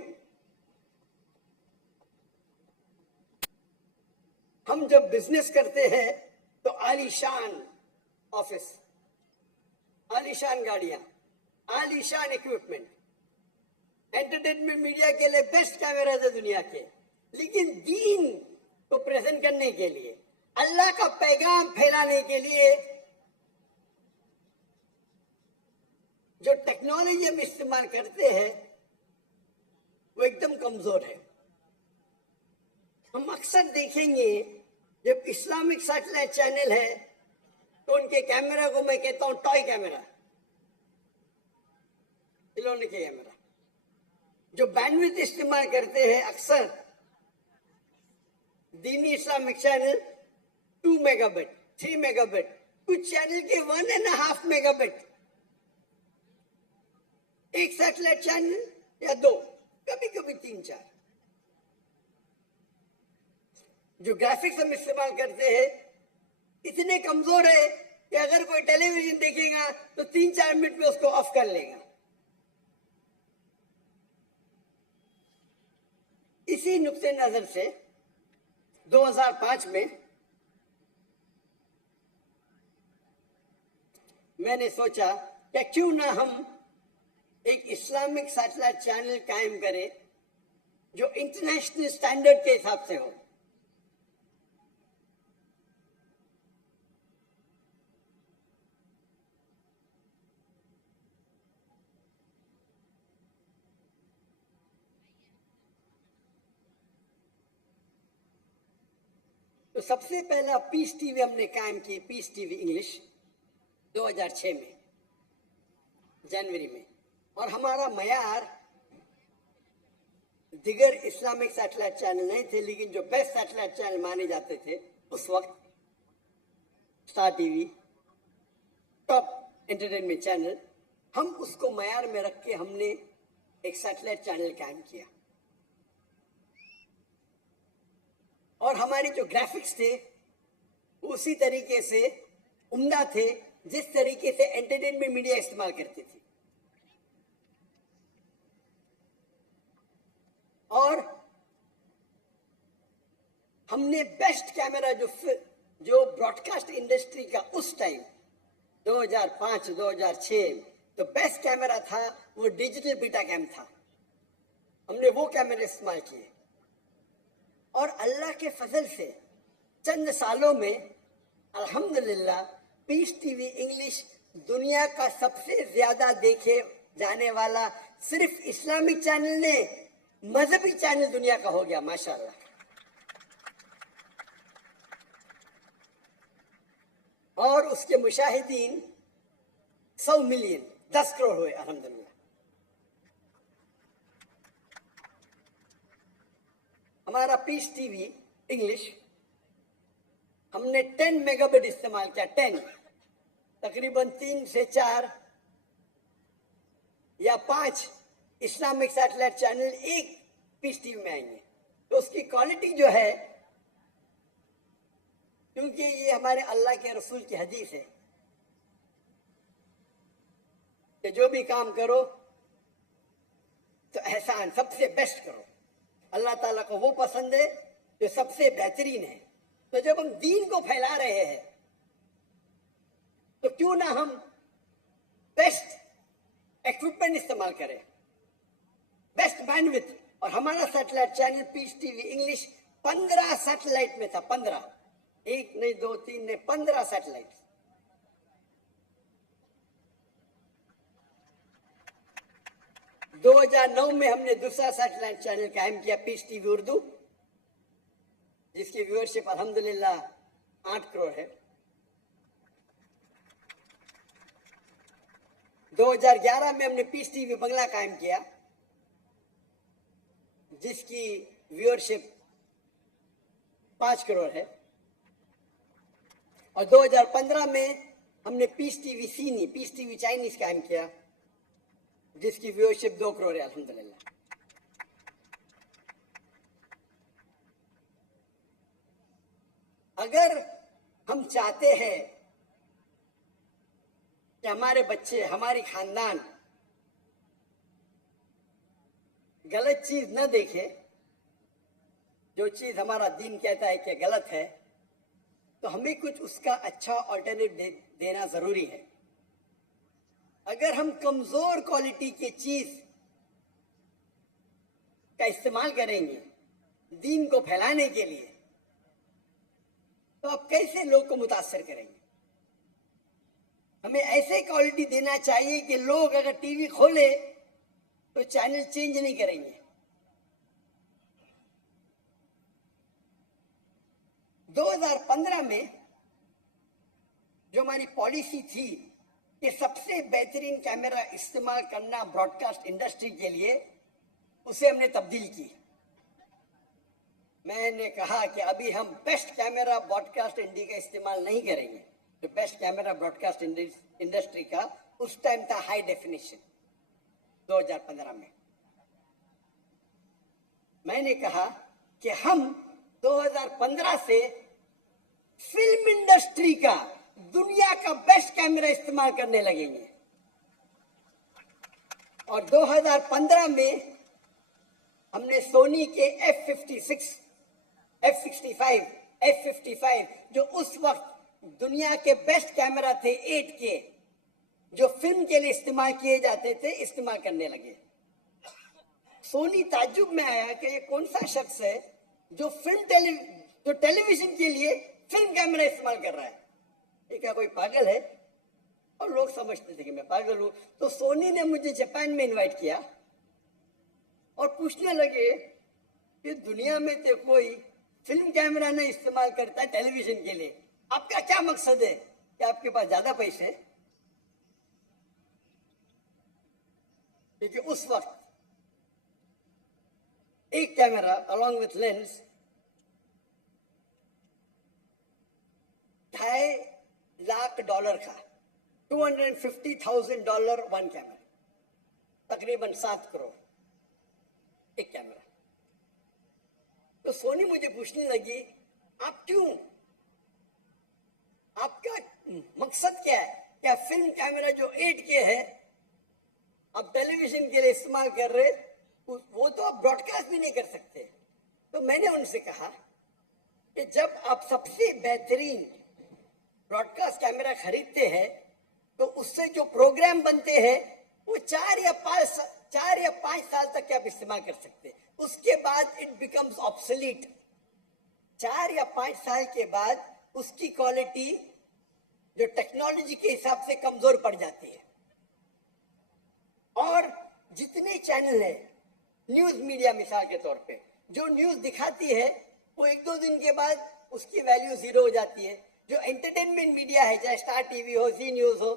हम जब बिजनेस करते हैं तो आलीशान ऑफिस, आलीशान गाड़ियां, आलीशान इक्विपमेंट, एंटरटेनमेंट मीडिया के लिए बेस्ट कैमराज है दुनिया के. लेकिन दीन को प्रेजेंट करने के लिए, अल्लाह का पैगाम फैलाने के लिए जो टेक्नोलॉजी हम इस्तेमाल करते हैं वो एकदम कमजोर है. हम अक्सर देखेंगे जब इस्लामिक सैटेलाइट चैनल है तो उनके कैमरा को मैं कहता हूं टॉय कैमरा, खिलौने के कैमरा. जो बैंडविड्थ इस्तेमाल करते हैं अक्सर दीनी इस्लामिक चैनल 2 मेगाबिट, 3 मेगाबिट, कुछ चैनल के 1.5 मेगाबिट. एक सैटेलाइट चैनल या 2, कभी कभी 3-4. जो ग्राफिक्स हम इस्तेमाल करते हैं इतने कमजोर है कि अगर कोई टेलीविजन देखेगा तो 3-4 मिनट में उसको ऑफ कर लेगा. इसी नुक्ते नजर से 2005 में मैंने सोचा कि क्यों ना हम एक इस्लामिक सैटेलाइट चैनल कायम करें जो इंटरनेशनल स्टैंडर्ड के हिसाब से हो. तो सबसे पहला पीस टीवी हमने कायम की, पीस टीवी इंग्लिश 2006 में जनवरी में. और हमारा मयार दिगर इस्लामिक सैटेलाइट चैनल नहीं थे, लेकिन जो बेस्ट सैटेलाइट चैनल माने जाते थे उस वक्त, star TV, top entertainment channel, हम उसको मयार में रख के हमने एक सैटेलाइट चैनल कायम किया. और हमारे जो ग्राफिक्स थे उसी तरीके से उम्दा थे जिस तरीके से एंटरटेनमेंट मीडिया इस्तेमाल करती थी. और हमने बेस्ट कैमरा जो ब्रॉडकास्ट इंडस्ट्री का उस टाइम 2005-2006 तो बेस्ट कैमरा था वो डिजिटल बीटा कैम था. हमने वो कैमरे इस्तेमाल किए और अल्लाह के फजल से चंद सालों में अल्हम्दुलिल्लाह पीस टीवी इंग्लिश दुनिया का सबसे ज्यादा देखे जाने वाला सिर्फ इस्लामिक चैनल ने मजहबी चैनल दुनिया का हो गया माशाअल्लाह. और उसके मुशाहिदीन 100 मिलियन 10 करोड़ हुए अल्हम्दुलिल्लाह. हमारा पीस टीवी इंग्लिश हमने 10 मेगाबिट इस्तेमाल किया. 10 तकरीबन 3 से 4 या 5 इस्लामिक सैटेलाइट चैनल एक पीस टीवी में आएंगे. तो उसकी क्वालिटी जो है, क्योंकि ये हमारे अल्लाह के रसूल की हदीस है कि जो भी काम करो तो एहसान सबसे बेस्ट करो. अल्लाह ताला को वो पसंद है जो सबसे बेहतरीन है. तो जब हम दीन को फैला रहे हैं तो क्यों ना हम बेस्ट इक्विपमेंट इस्तेमाल करें, बेस्ट बैंडविड्थ. और हमारा satellite channel Peace TV English 15 satellite में था. 15, 1 नहीं 2 3 नहीं 15 सैटेलाइट. दो 2009 में हमने दूसरा सैटेलाइट चैनल कायम किया पीस टीवी उर्दू, जिसकी व्यूअरशिप अल्हम्दुलिल्लाह 8 करोड़ है. 2011 में हमने पीस टीवी बंगला कायम किया जिसकी व्यूअरशिप 5 करोड़ है. और 2015 में हमने पीस टीवी सीनी, पीस टीवी चाइनीज कायम किया जिसकी व्यूअरशिप 2 करोड़ है अल्हम्दुलिल्लाह. اگر ہم چاہتے ہیں کہ ہمارے بچے ہماری خاندان غلط چیز نہ دیکھے, جو چیز ہمارا دین کہتا ہے کہ غلط ہے, تو ہمیں کچھ اس کا اچھا آلٹرنیٹ دینا ضروری ہے. اگر ہم کمزور کوالٹی کی چیز کا استعمال کریں گے دین کو پھیلانے کے لیے, تو آپ کیسے لوگ کو متاثر کریں گے؟ ہمیں ایسے کوالٹی دینا چاہیے کہ لوگ اگر ٹی وی کھولے تو چینل چینج نہیں کریں گے. 2015 میں جو ہماری پالیسی تھی کہ سب سے بہترین کیمرہ استعمال کرنا براڈ کاسٹ انڈسٹری کے لیے, اسے ہم نے تبدیل کی. میں نے کہا کہ ابھی ہم best camera broadcast India کا استعمال نہیں کریں گے. جو best camera broadcast industry کا اس ٹائم تھا ہائی ڈیفینیشن 2015 میں. میں نے کہا کہ ہم 2015 سے فلم انڈسٹری کا دنیا کا بیسٹ کیمرہ استعمال کرنے لگیں گے. اور 2015 میں ہم نے سونی کے F56, F65, F55 جو اس وقت دنیا کے بیسٹ کیمرہ تھے 8K, جو فلم کے لیے استعمال کیے جاتے تھے, استعمال کرنے لگے. سونی تعجب میں آیا کہ یہ کون سا شخص ہے جو ٹیلی ویژن کے لیے فلم کیمرہ استعمال کر رہا ہے. یہ کیا کوئی پاگل ہے؟ اور لوگ سمجھتے تھے کہ میں پاگل ہوں. تو سونی نے مجھے جاپان میں انوائٹ کیا اور پوچھنے لگے کہ دنیا میں تو کوئی فلم کیمرہ نہیں استعمال کرتا ہے ٹیلی ویژن کے لیے, آپ کا کیا مقصد ہے؟ کہ آپ کے پاس زیادہ پیسے؟ کیونکہ اس وقت ایک کیمرہ along with lens $2.5 کا, $250,000 ون کیمرہ, تقریباً 7 کروڑ ایک کیمرہ. تو سونی مجھے پوچھنے لگی آپ کیوں, آپ کا مقصد کیا ہے؟ کیا فلم کیمرہ جو 8K ہے آپ ٹیلی ویژن کے لیے استعمال کر رہے, وہ تو آپ براڈ کاسٹ بھی نہیں کر سکتے. تو میں نے ان سے کہا کہ جب آپ سب سے بہترین براڈ کاسٹ کیمرہ خریدتے ہیں تو اس سے جو پروگرام بنتے ہیں وہ 4 یا 5 سال تک آپ استعمال کر سکتے. اس کے بعد اٹ بیکمز obsolete. 4 یا 5 سال کے بعد اس کی کوالٹی جو ٹیکنالوجی کے حساب سے کمزور پڑ جاتی ہے. اور جتنے چینل ہیں, نیوز میڈیا مثال کے طور پہ جو نیوز دکھاتی ہے وہ 1-2 دن کے بعد اس کی ویلیو زیرو ہو جاتی ہے. جو انٹرٹینمنٹ میڈیا ہے, چاہے اسٹار ٹی وی ہو, زی نیوز ہو,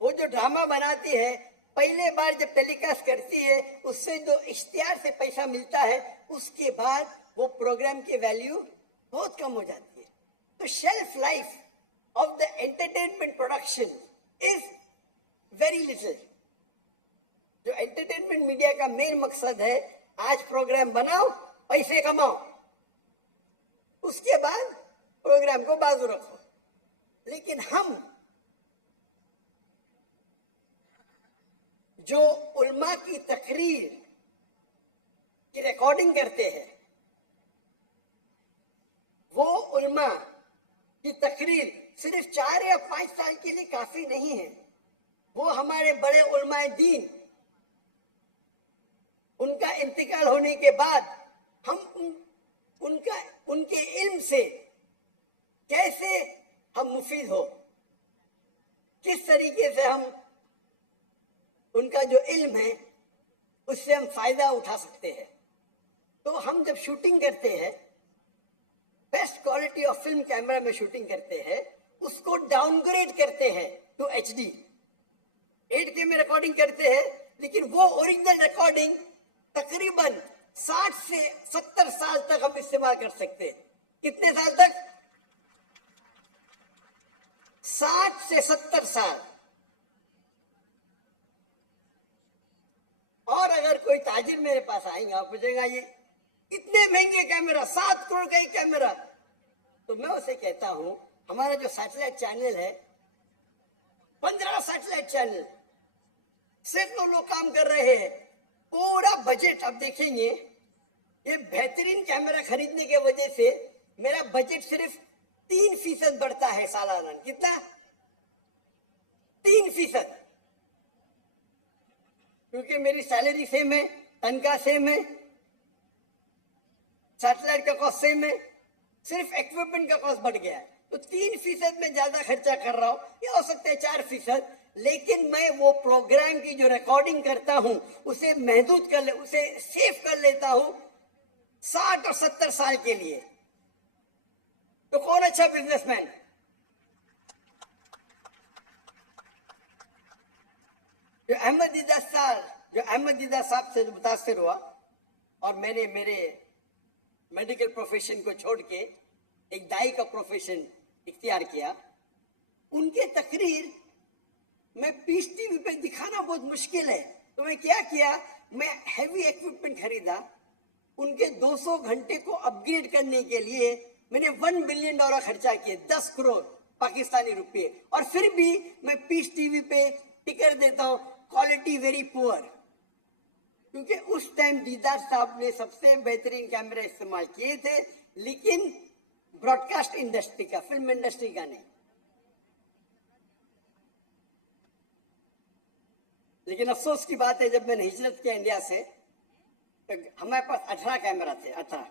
وہ جو ڈرامہ بناتی ہے پہلے بار جب ٹیلی کاسٹ کرتی ہے اس سے جو اشتہار سے پیسہ ملتا ہے اس کے بعد وہ پروگرام کی ویلیو بہت کم ہو جاتی ہے. تو shelf life of the entertainment production is very little. جو انٹرٹینمنٹ میڈیا کا مین مقصد ہے آج پروگرام بناؤ, پیسے کماؤ, اس کے بعد پروگرام کو بازو رکھو. لیکن ہم جو علماء کی تقریر کی ریکارڈنگ کرتے ہیں, وہ علماء کی تقریر صرف 4 یا 5 سال کے لیے کافی نہیں ہے. وہ ہمارے بڑے علماء دین, ان کا انتقال ہونے کے بعد ہم ان کے علم سے کیسے ہم مفید ہو, کس طریقے سے ہم ان کا جو علم ہے اس سے ہم فائدہ اٹھا سکتے ہیں. تو ہم جب شوٹنگ کرتے ہیں, best quality of film camera میں شوٹنگ کرتے ہیں, اس کو ڈاؤن گریڈ کرتے ہیں ٹو HD. 8K میں ریکارڈنگ کرتے ہیں, لیکن وہ اوریجنل ریکارڈنگ تقریباً 60 سے 70 سال تک ہم استعمال کر سکتے ہیں. کتنے سال تک؟ 60 سے 70 سال. اور اگر کوئی تاجر میرے پاس آئیں گا, پوچھے گا یہ اتنے مہنگے کیمرہ, 7 کروڑ کا ایک کیمرہ, तो मैं उसे कहता हूं हमारा जो सैटेलाइट चैनल है 15 सैटेलाइट चैनल सिर्फ तो लोग काम कर रहे हैं, पूरा बजट आप देखेंगे ये बेहतरीन कैमरा खरीदने के वजह से मेरा बजट सिर्फ 3% बढ़ता है सालाना। कितना? 3%। क्योंकि मेरी सैलरी सेम है, तनख्वाह सेम है, सैटेलाइट का कॉस्ट सेम है, सिर्फ इक्विपमेंट का कॉस्ट बढ़ गया है। तो 3% में ज्यादा खर्चा कर रहा हूं, या हो सकता है 4%, लेकिन मैं वो प्रोग्राम की जो रिकॉर्डिंग करता हूं उसे महदूद कर ले, उसे सेव कर लेता हूं 60 और 70 साल के लिए। तो कौन अच्छा बिजनेसमैन? जो अहमद दीदा साहब से मुतासिर हुआ और मैंने मेरे मेडिकल प्रोफेशन को छोड़ के एक दाई का प्रोफेशन इख्तियार किया, उनके तकरीर में पीस टीवी पे दिखाना बहुत मुश्किल है। तो मैं क्या किया, मैं हैवी इक्विपमेंट खरीदा, उनके 200 घंटे को अपग्रेड करने के लिए मैंने $1 बिलियन खर्चा किए, 10 करोड़ पाकिस्तानी रुपए, और फिर भी मैं पीस टीवी पे टिकर देता हूं क्वालिटी वेरी पुअर। क्योंकि उस टाइम दीदार साहब ने सबसे बेहतरीन कैमरा इस्तेमाल किए थे, लेकिन ब्रॉडकास्ट इंडस्ट्री का, फिल्म इंडस्ट्री का नहीं। लेकिन अफसोस की बात है, जब मैंने हिजरत किया इंडिया से तो हमारे पास 18 कैमरा थे, 18।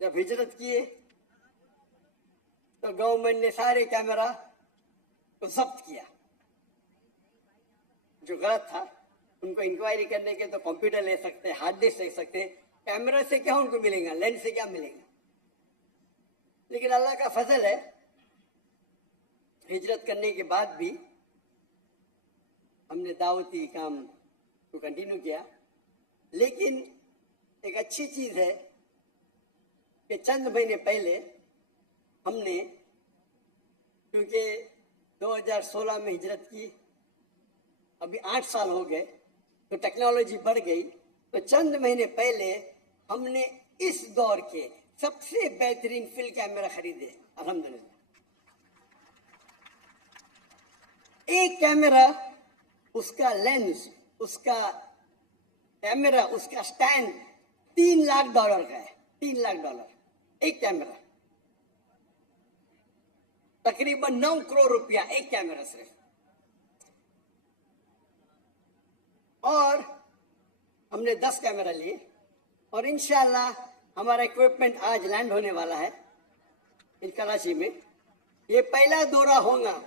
जब हिजरत किए तो गवर्नमेंट ने सारे कैमरा को जब्त किया। जो गलत था उनको इंक्वायरी करने के तो कंप्यूटर ले सकते, हार्ड डिस्क ले सकते, कैमरा से क्या उनको मिलेगा, लेंस से क्या मिलेगा। लेकिन अल्लाह का फजल है, हिजरत करने के बाद भी हमने दावती काम को कंटिन्यू किया। लेकिन एक अच्छी चीज है कि चंद महीने पहले हमने, क्योंकि 2016 में हिजरत की, अभी 8 साल हो गए, तो टेक्नोलॉजी बढ़ गई, तो चंद महीने पहले हमने इस दौर के सबसे बेहतरीन फिल्म कैमरा खरीदे, अल्हम्दुलिल्लाह। एक कैमरा, उसका लेंस, उसका कैमरा, उसका स्टैंड $3 लाख का है, $3 लाख एक कैमरा, तकरीबन 9 करोड़ रुपया एक कैमरा सिर्फ। और हमने 10 कैमरा लिए और इंशाल्लाह हमारा इक्विपमेंट आज लैंड होने वाला है इन कराची में। ये पहला दौरा होगा,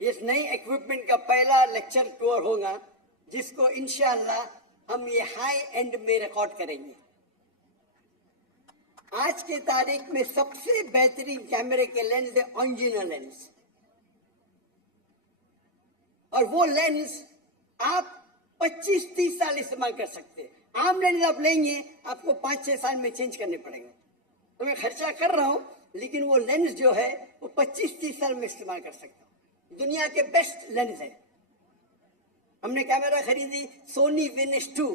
इस नई इक्विपमेंट का पहला लेक्चर टूर होगा, जिसको इंशाल्लाह हम ये हाई एंड में रिकॉर्ड करेंगे। आज के तारीख में सबसे बेहतरीन कैमरे के लेंस है ओरिजिनल लेंस, और वो लेंस आप 25-30 साल इस्तेमाल कर सकते हैं। आम लेंस आप लेंगे आपको 5-6 साल में चेंज करने पड़ेंगे। तो मैं खर्चा कर रहा हूं, लेकिन वो लेंस जो है वो 25-30 साल में इस्तेमाल कर सकता हूं। दुनिया के बेस्ट लेंस है। हमने कैमरा खरीदी सोनी विनिस 2,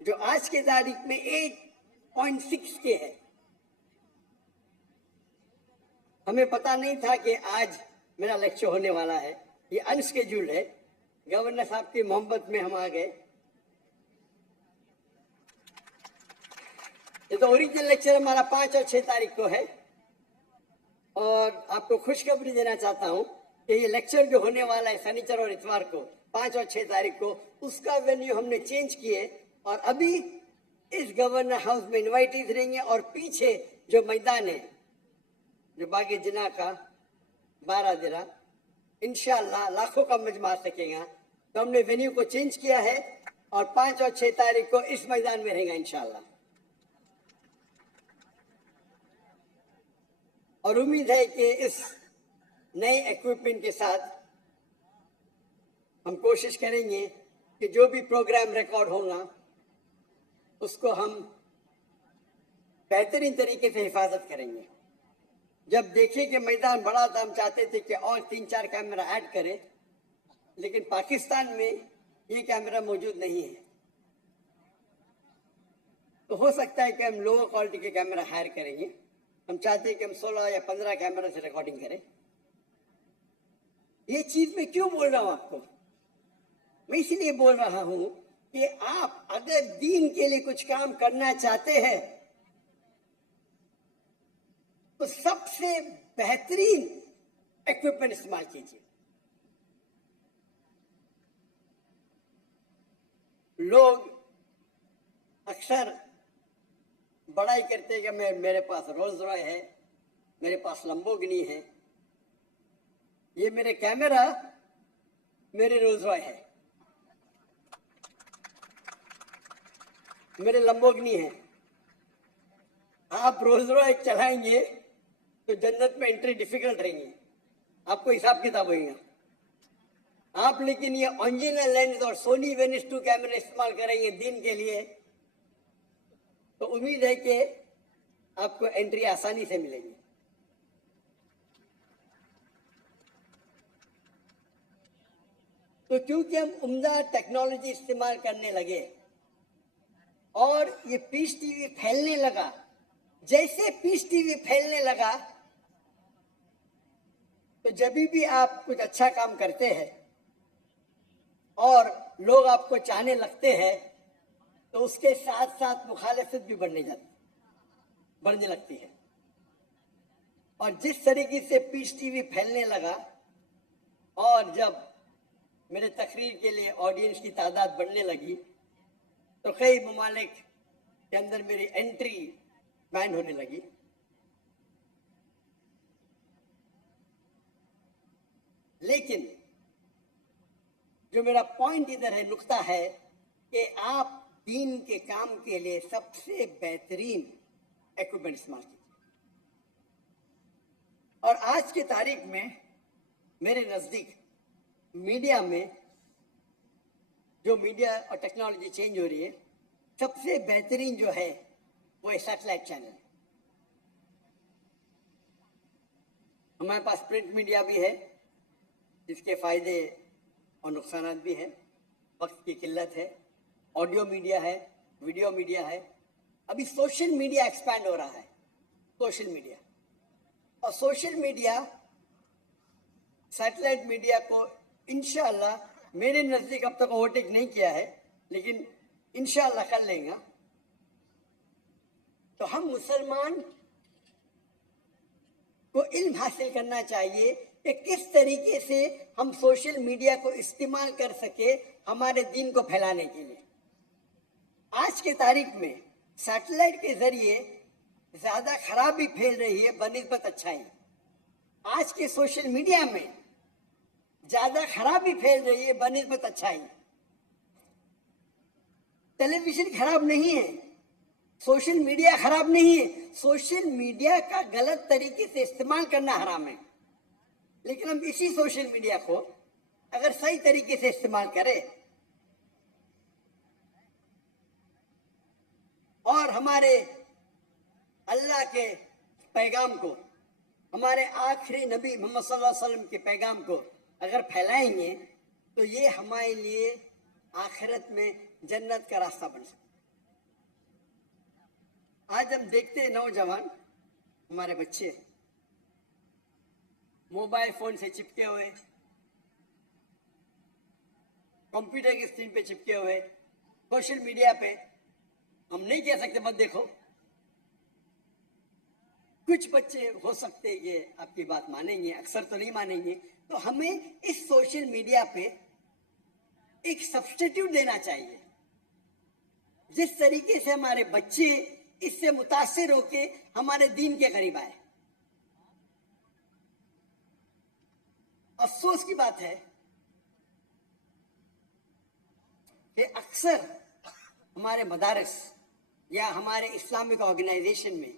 जो आज के तारीख में 8.6 के है। हमें पता नहीं था कि आज मेरा लेक्चर होने वाला है, ये अनस्केड्यूल्ड है। गवर्नर साहब की मोहब्बत में हम आ गए। ये तो ओरिजिनल लेक्चर हमारा 5 और 6 तारीख को है, और आपको खुशखबरी देना चाहता हूं कि ये लेक्चर जो होने वाला है शनिचर और इतवार को 5 और 6 तारीख को, उसका वेन्यू हमने चेंज किए, और अभी इस गवर्नर हाउस में इनवाइटीज रहेंगे, और पीछे जो मैदान है जो बागी जिना का 12 दिरा, इंशाल्लाह लाखों का मजमा आ सकेगा। तो हमने वेन्यू को चेंज किया है, और 5 और 6 तारीख को इस मैदान में रहेगा इंशाल्लाह। और उम्मीद है कि इस नए इक्विपमेंट के साथ हम कोशिश करेंगे कि जो भी प्रोग्राम रिकॉर्ड होगा उसको हम बेहतरीन तरीके से हिफाजत करेंगे। जब देखें कि मैदान बड़ा था, हम चाहते थे कि और 3-4 कैमरा ऐड करें, लेकिन पाकिस्तान में ये कैमरा मौजूद नहीं है। تو ہو سکتا ہے کہ ہم لوور کوالٹی کے کیمرہ ہائر کریں گے. ہم چاہتے ہیں کہ ہم 16 یا 15 کیمرہ سے ریکارڈنگ کریں. یہ چیز میں کیوں بول رہا ہوں آپ کو؟ میں اس لیے بول رہا ہوں کہ آپ اگر دین کے لیے کچھ کام کرنا چاہتے ہیں تو سب سے بہترین ایکوپمنٹ استعمال کیجیے. لوگ اکثر بڑائی کرتے ہیں کہ میرے پاس رولز رائے ہے, میرے پاس لمبورگنی ہے. یہ میرے کیمرہ میرے رولز رائے ہے, میرے لمبورگنی ہے. آپ رولز رائے چلائیں گے تو جنت میں انٹری ڈیفیکلٹ رہیں گی, آپ کو حساب کتاب ہوئے گا. آپ لیکن یہ اوریجنل لینس اور سونی وینس 2 کیمرے استعمال کریں گے دین کے لیے تو امید ہے کہ آپ کو انٹری آسانی سے ملے گی. تو کیونکہ ہم عمدہ ٹیکنالوجی استعمال کرنے لگے اور یہ پیس ٹی وی پھیلنے لگا, جیسے پیس ٹی وی پھیلنے لگا تو جب بھی آپ کچھ اچھا کام کرتے ہیں اور لوگ آپ کو چاہنے لگتے ہیں تو اس کے ساتھ ساتھ مخالفت بھی بڑھنے لگتی ہے. اور جس طریقے سے پیس ٹی وی پھیلنے لگا اور جب میرے تقریر کے لیے آڈینس کی تعداد بڑھنے لگی تو کئی ممالک کے اندر میری انٹری بین ہونے لگی. لیکن جو میرا پوائنٹ ادھر ہے, نقطہ ہے کہ آپ دین کے کام کے لیے سب سے بہترین ایکوپمنٹ استعمال کیجیے. اور آج کی تاریخ میں میرے نزدیک میڈیا میں جو میڈیا اور ٹیکنالوجی چینج ہو رہی ہے, سب سے بہترین جو ہے وہ سیٹلائٹ چینل. ہمارے پاس پرنٹ میڈیا بھی ہے جس کے فائدے اور نقصانات بھی ہیں, وقت کی قلت ہے. آڈیو میڈیا ہے, ویڈیو میڈیا ہے. ابھی سوشل میڈیا ایکسپینڈ ہو رہا ہے, سوشل میڈیا. اور سوشل میڈیا سیٹلائٹ میڈیا کو انشاءاللہ میرے نزدیک اب تک اوورٹیک نہیں کیا ہے, لیکن انشاءاللہ کر لیں گا. تو ہم مسلمان کو علم حاصل کرنا چاہیے کہ کس طریقے سے ہم سوشل میڈیا کو استعمال کر سکے ہمارے دین کو پھیلانے کے لیے. آج کے تاریخ میں سیٹلائٹ کے ذریعے زیادہ خرابی پھیل رہی ہے بنسبت اچھائی. آج کے سوشل میڈیا میں زیادہ خرابی پھیل رہی ہے بنسبت اچھائی. ٹیلی ویژن خراب نہیں ہے, سوشل میڈیا خراب نہیں ہے, سوشل میڈیا کا غلط طریقے سے استعمال کرنا حرام ہے. لیکن ہم اسی سوشل میڈیا کو اگر صحیح طریقے سے استعمال کریں اور ہمارے اللہ کے پیغام کو, ہمارے آخری نبی محمد صلی اللہ علیہ وسلم کے پیغام کو اگر پھیلائیں گے تو یہ ہمارے لیے آخرت میں جنت کا راستہ بن سکتا ہے. آج ہم دیکھتے ہیں نوجوان, ہمارے بچے موبائل فون سے چپکے ہوئے, کمپیوٹر کی اسکرین پہ چپکے ہوئے, سوشل میڈیا پہ. ہم نہیں کہہ سکتے مت دیکھو, کچھ بچے ہو سکتے یہ آپ کی بات مانیں گے, اکثر تو نہیں مانیں گے. تو ہمیں اس سوشل میڈیا پہ ایک سبسٹیٹیوٹ دینا چاہیے جس طریقے سے ہمارے بچے اس سے متاثر ہو کے ہمارے دین کے قریب آئے. افسوس کی بات ہے کہ اکثر ہمارے مدارس یا ہمارے اسلامک آرگنائزیشن میں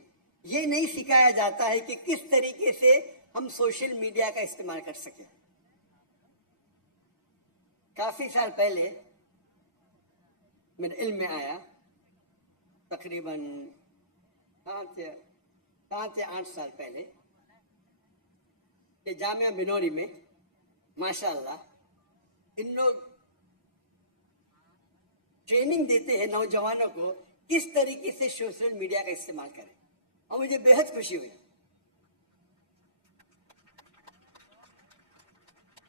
یہ نہیں سکھایا جاتا ہے کہ کس طریقے سے ہم سوشل میڈیا کا استعمال کر سکیں. کافی سال پہلے میرے علم میں آیا, تقریباً 7 یا 8 سال پہلے, کہ جامعہ بنوری میں ماشاءاللہ ان لوگ ٹریننگ دیتے ہیں نوجوانوں کو किस तरीके से सोशल मीडिया का इस्तेमाल करें, और मुझे बेहद खुशी हुई।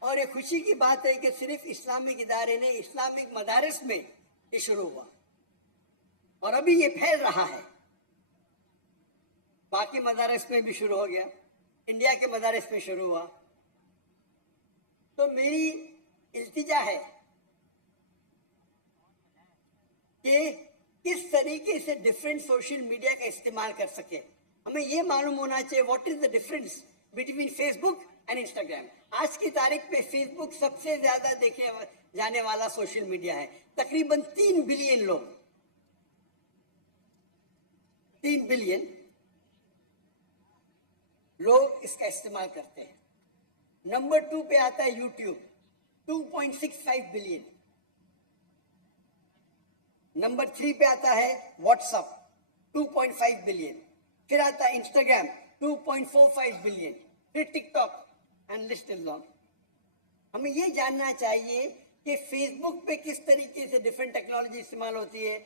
और ये खुशी की बात है कि सिर्फ इस्लामिक इदारे ने, इस्लामिक मदारिस में ये शुरू हुआ और अभी ये फैल रहा है। बाकी मदारिस में भी शुरू हो गया, इंडिया के मदारिस में शुरू हुआ। तो मेरी इल्तिजा है कि किस तरीके से डिफरेंट सोशल मीडिया का इस्तेमाल कर सके। हमें ये मालूम होना चाहिए what is the difference between Facebook and Instagram. आज की तारीख पे फेसबुक सबसे ज्यादा देखे जाने वाला सोशल मीडिया है। तकरीबन 3 बिलियन लोग, 3 बिलियन लोग इसका इस्तेमाल करते हैं। नंबर 2 पे आता है यूट्यूब, 2.65 बिलियन। नंबर 3 पे आता है व्हाट्सएप, 2.5 बिलियन। फिर आता है इंस्टाग्राम, 2.45 बिलियन। फिर TikTok, and list is long. हमें ये जानना चाहिए कि फेसबुक पे किस तरीके से डिफरेंट टेक्नोलॉजी इस्तेमाल होती है,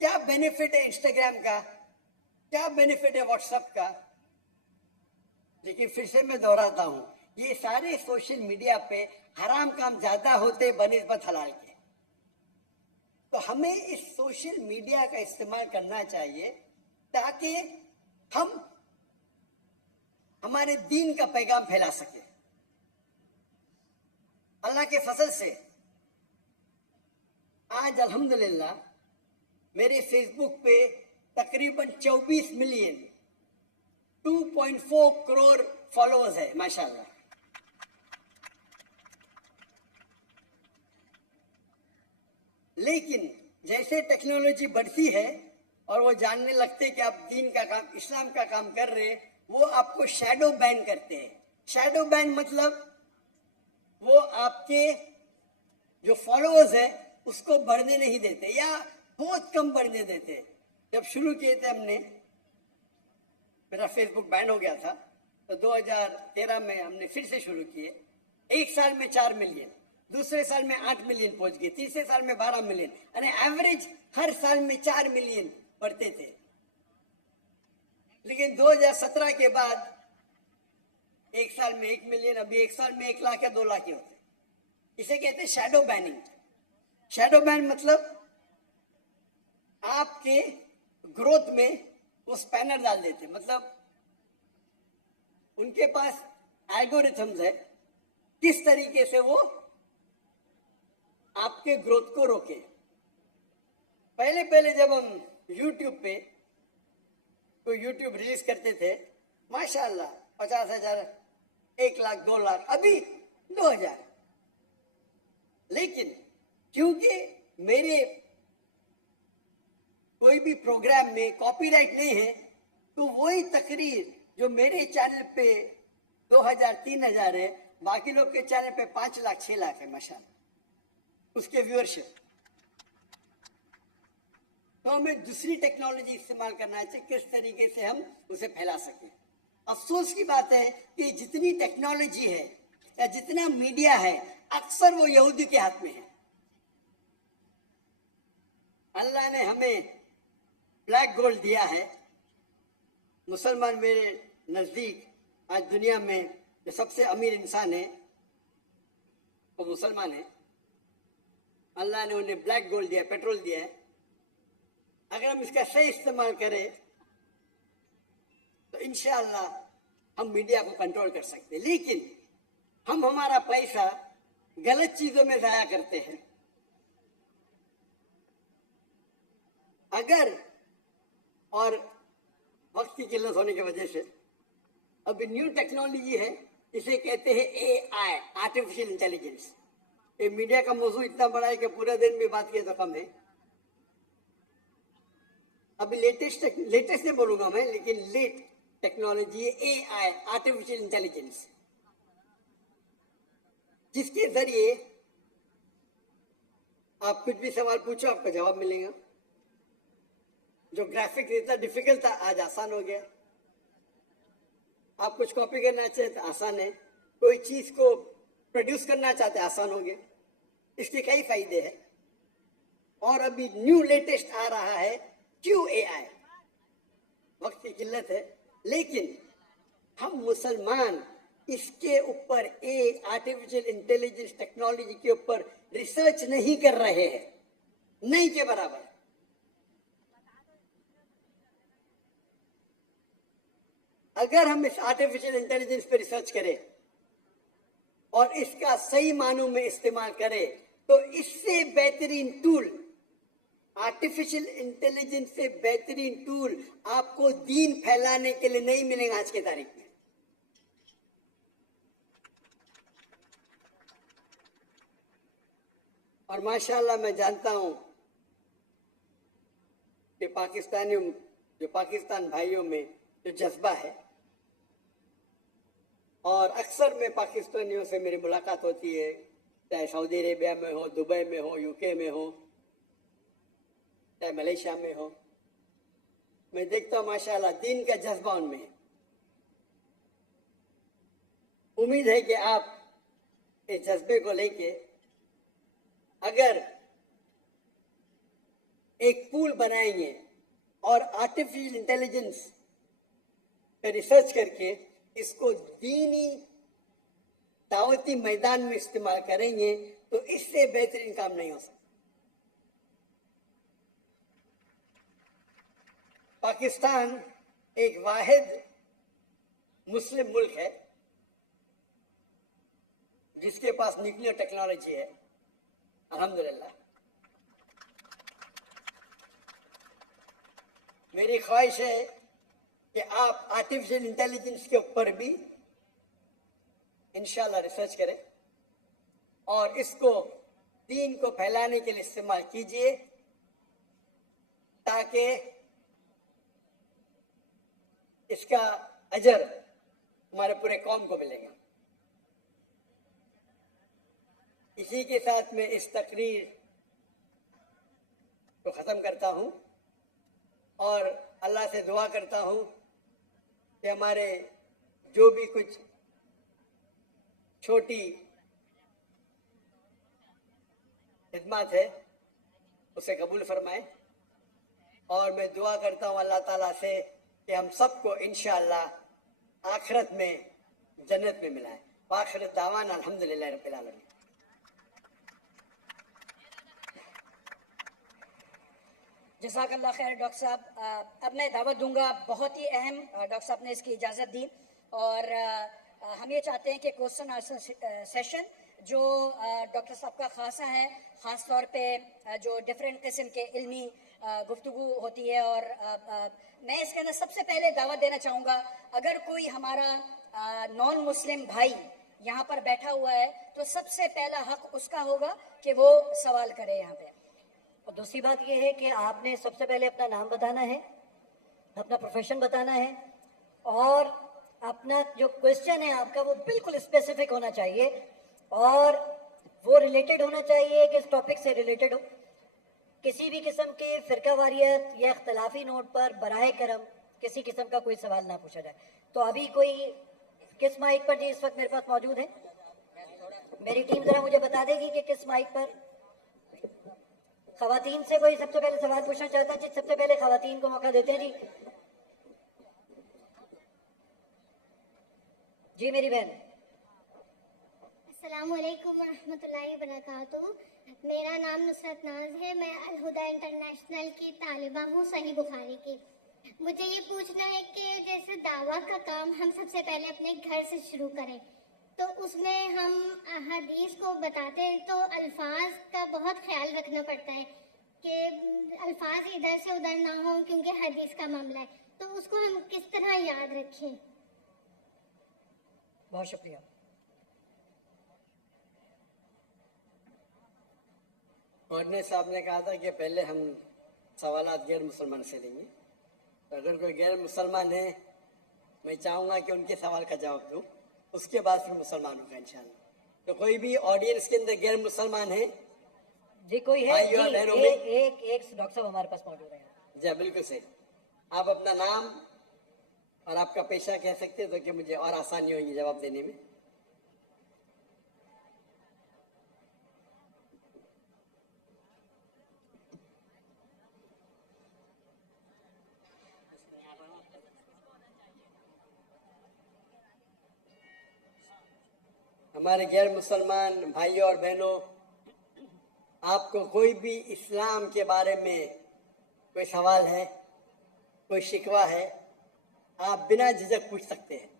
क्या बेनिफिट है इंस्टाग्राम का, क्या बेनिफिट है व्हाट्सएप का। लेकिन फिर से मैं दोहराता हूं, ये सारे सोशल मीडिया पे हराम काम ज्यादा होते बनिस्बत हलाल के। तो हमें इस सोशल मीडिया का इस्तेमाल करना चाहिए ताकि हम हमारे दीन का पैगाम फैला सके। अल्लाह के फजल से आज अल्हम्दुलिल्लाह मेरे फेसबुक पे तकरीबन 24 मिलियन 2.4 करोड़ फॉलोअर्स है, माशाल्लाह। लेकिन जैसे टेक्नोलॉजी बढ़ती है और वो जानने लगते हैं कि आप दीन का काम, इस्लाम का काम कर रहे हैं, वो आपको शैडो बैन करते हैं। शैडो बैन मतलब वो आपके जो फॉलोअर्स है उसको बढ़ने नहीं देते या बहुत कम बढ़ने देते। जब शुरू किए थे हमने, मेरा फेसबुक बैन हो गया था, तो 2013 में हमने फिर से शुरू किए। एक साल में 4 मिलियन, दूसरे साल में 8 मिलियन पहुंच गए, तीसरे साल में 12 मिलियन, यानी एवरेज हर साल में 4 मिलियन बढ़ते थे। लेकिन 2017 के बाद एक साल में 1 मिलियन, अभी एक साल में 1 लाख या 2 लाख ही होते। इसे कहते हैं शैडो बैनिंग। शैडो बैन मतलब आपके ग्रोथ में वो स्पैनर डाल देते, मतलब उनके पास एल्गोरिथम्स है किस तरीके से वो आपके ग्रोथ को रोके। पहले पहले जब हम YouTube पे तो YouTube रिलीज करते थे, माशाल्लाह 50,000, 1 लाख, 2 लाख, अभी 2,000। लेकिन क्योंकि मेरे कोई भी प्रोग्राम में कॉपीराइट नहीं है, तो वही तकरीर जो मेरे चैनल पे 2,000, 3,000 है, बाकी लोग के चैनल पे 5 लाख, 6 लाख है माशाल्लाह उसके व्यूअरशिप। तो हमें दूसरी टेक्नोलॉजी इस्तेमाल करना चाहिए किस तरीके से हम उसे फैला सकें। अफसोस की बात है कि जितनी टेक्नोलॉजी है या जितना मीडिया है, अक्सर वो यहूदी के हाथ में है। अल्लाह ने हमें ब्लैक गोल्ड दिया है। मुसलमान मेरे नजदीक आज दुनिया में जो सबसे अमीर इंसान है वो मुसलमान है। अल्लाह ने उन्हें ब्लैक गोल्ड दिया, पेट्रोल दिया है। अगर हम इसका सही इस्तेमाल करें तो इंशाअल्लाह हम मीडिया को कंट्रोल कर सकते हैं। लेकिन हम हमारा पैसा गलत चीजों में जाया करते हैं। अगर और वक्त की किल्लत होने की वजह से अभी न्यू टेक्नोलॉजी है, इसे कहते हैं AI, आर्टिफिशियल इंटेलिजेंस। ये मीडिया का मौजू इतना बड़ा है कि पूरे दिन में बात किए तो कम है। अभी लेटेस्ट नहीं बोलूंगा मैं, लेकिन लेट टेक्नोलॉजी है AI, आर्टिफिशियल इंटेलिजेंस, जिसके जरिए आप कुछ भी सवाल पूछो आपका जवाब मिलेगा। जो ग्राफिक इतना डिफिकल्ट था आज आसान हो गया। आप कुछ कॉपी करना चाहते तो आसान है, कोई चीज को प्रोड्यूस करना चाहते आसान हो गया। इसके कई फायदे हैं। और अभी न्यू लेटेस्ट आ रहा है क्यों AI? वक्त की किल्लत है, लेकिन हम मुसलमान इसके ऊपर आर्टिफिशियल इंटेलिजेंस टेक्नोलॉजी के ऊपर रिसर्च नहीं कर रहे हैं, नहीं के बराबर। अगर हम इस आर्टिफिशियल इंटेलिजेंस पे रिसर्च करें और इसका सही मानों में इस्तेमाल करें, तो इससे बेहतरीन टूल, आर्टिफिशियल इंटेलिजेंस से बेहतरीन टूल आपको दीन फैलाने के लिए नहीं मिलेगा आज की तारीख में। और माशाल्लाह मैं जानता हूं कि पाकिस्तान भाइयों में जो जज्बा है, और अक्सर में पाकिस्तानियों से मेरी मुलाकात होती है, चाहे सऊदी अरेबिया में हो, दुबई में हो, यूके में हो, चाहे मलेशिया में हो, मैं देखता हूं माशाल्लाह दीन का जज्बा उनमें है। उम्मीद है कि आप इस जज्बे को लेके अगर एक पूल बनाएंगे और आर्टिफिशियल इंटेलिजेंस पे रिसर्च करके इसको दीनी दावती मैदान में इस्तेमाल करेंगे, तो इससे बेहतरीन काम नहीं हो सकता। पाकिस्तान एक वाहिद मुस्लिम मुल्क है जिसके पास न्यूक्लियर टेक्नोलॉजी है, अल्हम्दुलिल्लाह। मेरी ख्वाहिश है कि आप आर्टिफिशियल इंटेलिजेंस के ऊपर भी इंशाल्लाह रिसर्च करें और इसको दीन को फैलाने के लिए इस्तेमाल कीजिए, ताकि इसका अजर हमारे पूरे कौम को मिलेगा। इसी के साथ मैं इस तकरीर को ख़त्म करता हूँ और अल्लाह से दुआ करता हूँ कि हमारे जो भी कुछ छोटी खिदमत है उसे कबूल फरमाए, और मैं दुआ करता हूँ अल्लाह ताला से कि हम सबको इंशाअल्लाह आखिरत में जन्नत में मिलाए। आखिर दावाना अल्हम्दुलिल्लाह रब्बिल आलमीन। जज़ाकल्लाह खैर डॉक्टर साहब। अब मैं दावत दूंगा, बहुत ही अहम डॉक्टर साहब ने इसकी इजाज़त दी, और हम ये चाहते हैं कि क्वेश्चन आंसर सेशन जो डॉक्टर साहब का खासा है, ख़ास तौर पे जो डिफरेंट किस्म के इल्मी गुफ्तगू होती है, और मैं इसके अंदर सबसे पहले दावत देना चाहूँगा, अगर कोई हमारा नॉन मुस्लिम भाई यहाँ पर बैठा हुआ है तो सबसे पहला हक उसका होगा कि वो सवाल करे यहाँ पे। और दूसरी बात यह है कि आपने सबसे पहले अपना नाम बताना है, अपना प्रोफेशन बताना है, और अपना जो क्वेश्चन है आपका वो बिल्कुल स्पेसिफिक होना चाहिए और वो रिलेटेड होना चाहिए कि इस टॉपिक से रिलेटेड हो। किसी भी किस्म के फ़िरकावारियत या इख्तलाफी नोट पर बराह करम किसी किस्म का कोई सवाल ना पूछा जाए। तो अभी कोई किस माइक पर जी इस वक्त मेरे पास मौजूद है? मेरी टीम ज़रा मुझे बता देगी कि किस माइक पर। खवातीन से कोई सबसे पहले सवाल पूछना चाहता है जी? सबसे पहले खवातीन को मौका देते हैं जी। जी मेरी बहन। अस्सलाम वालेकुम वरहमतुल्लाहि वबरकातुहू। मेरा नाम नुसरत नाज है, मैं अल हुदा इंटरनेशनल की तालिबा हूँ, सही बुखारी की। मुझे ये पूछना है कि जैसे दावा का काम हम सबसे पहले अपने घर से शुरू करें, तो उसमें हम हदीस को बताते हैं तो अल्फाज का बहुत ख्याल रखना पड़ता है कि अल्फाज इधर से उधर ना हो, क्योंकि हदीस का मामला है, तो उसको हम किस तरह याद रखें? बहुत शुक्रिया। कोऑर्डिनेटर साहब ने कहा था कि पहले हम सवालात गैर मुसलमान से लेंगे, तो अगर कोई गैर मुसलमान है मैं चाहूँगा कि उनके सवाल का जवाब दूँ, उसके बाद फिर मुसलमानों का इंशाल्लाह। तो कोई भी ऑडियंस के अंदर गैर मुसलमान है जी? कोई है भाइयों और जी? बहनों में? एक डॉक्टर साहब हमारे पास मौजूद है। जी बिल्कुल सही। आप अपना नाम और आपका पेशा कह सकते हैं तो कि मुझे और आसानी होगी जवाब देने में। हमारे गैर मुसलमान भाइयों और बहनों, आपको कोई भी इस्लाम के बारे में कोई सवाल है, कोई शिकवा है, आप बिना झिझक पूछ सकते हैं।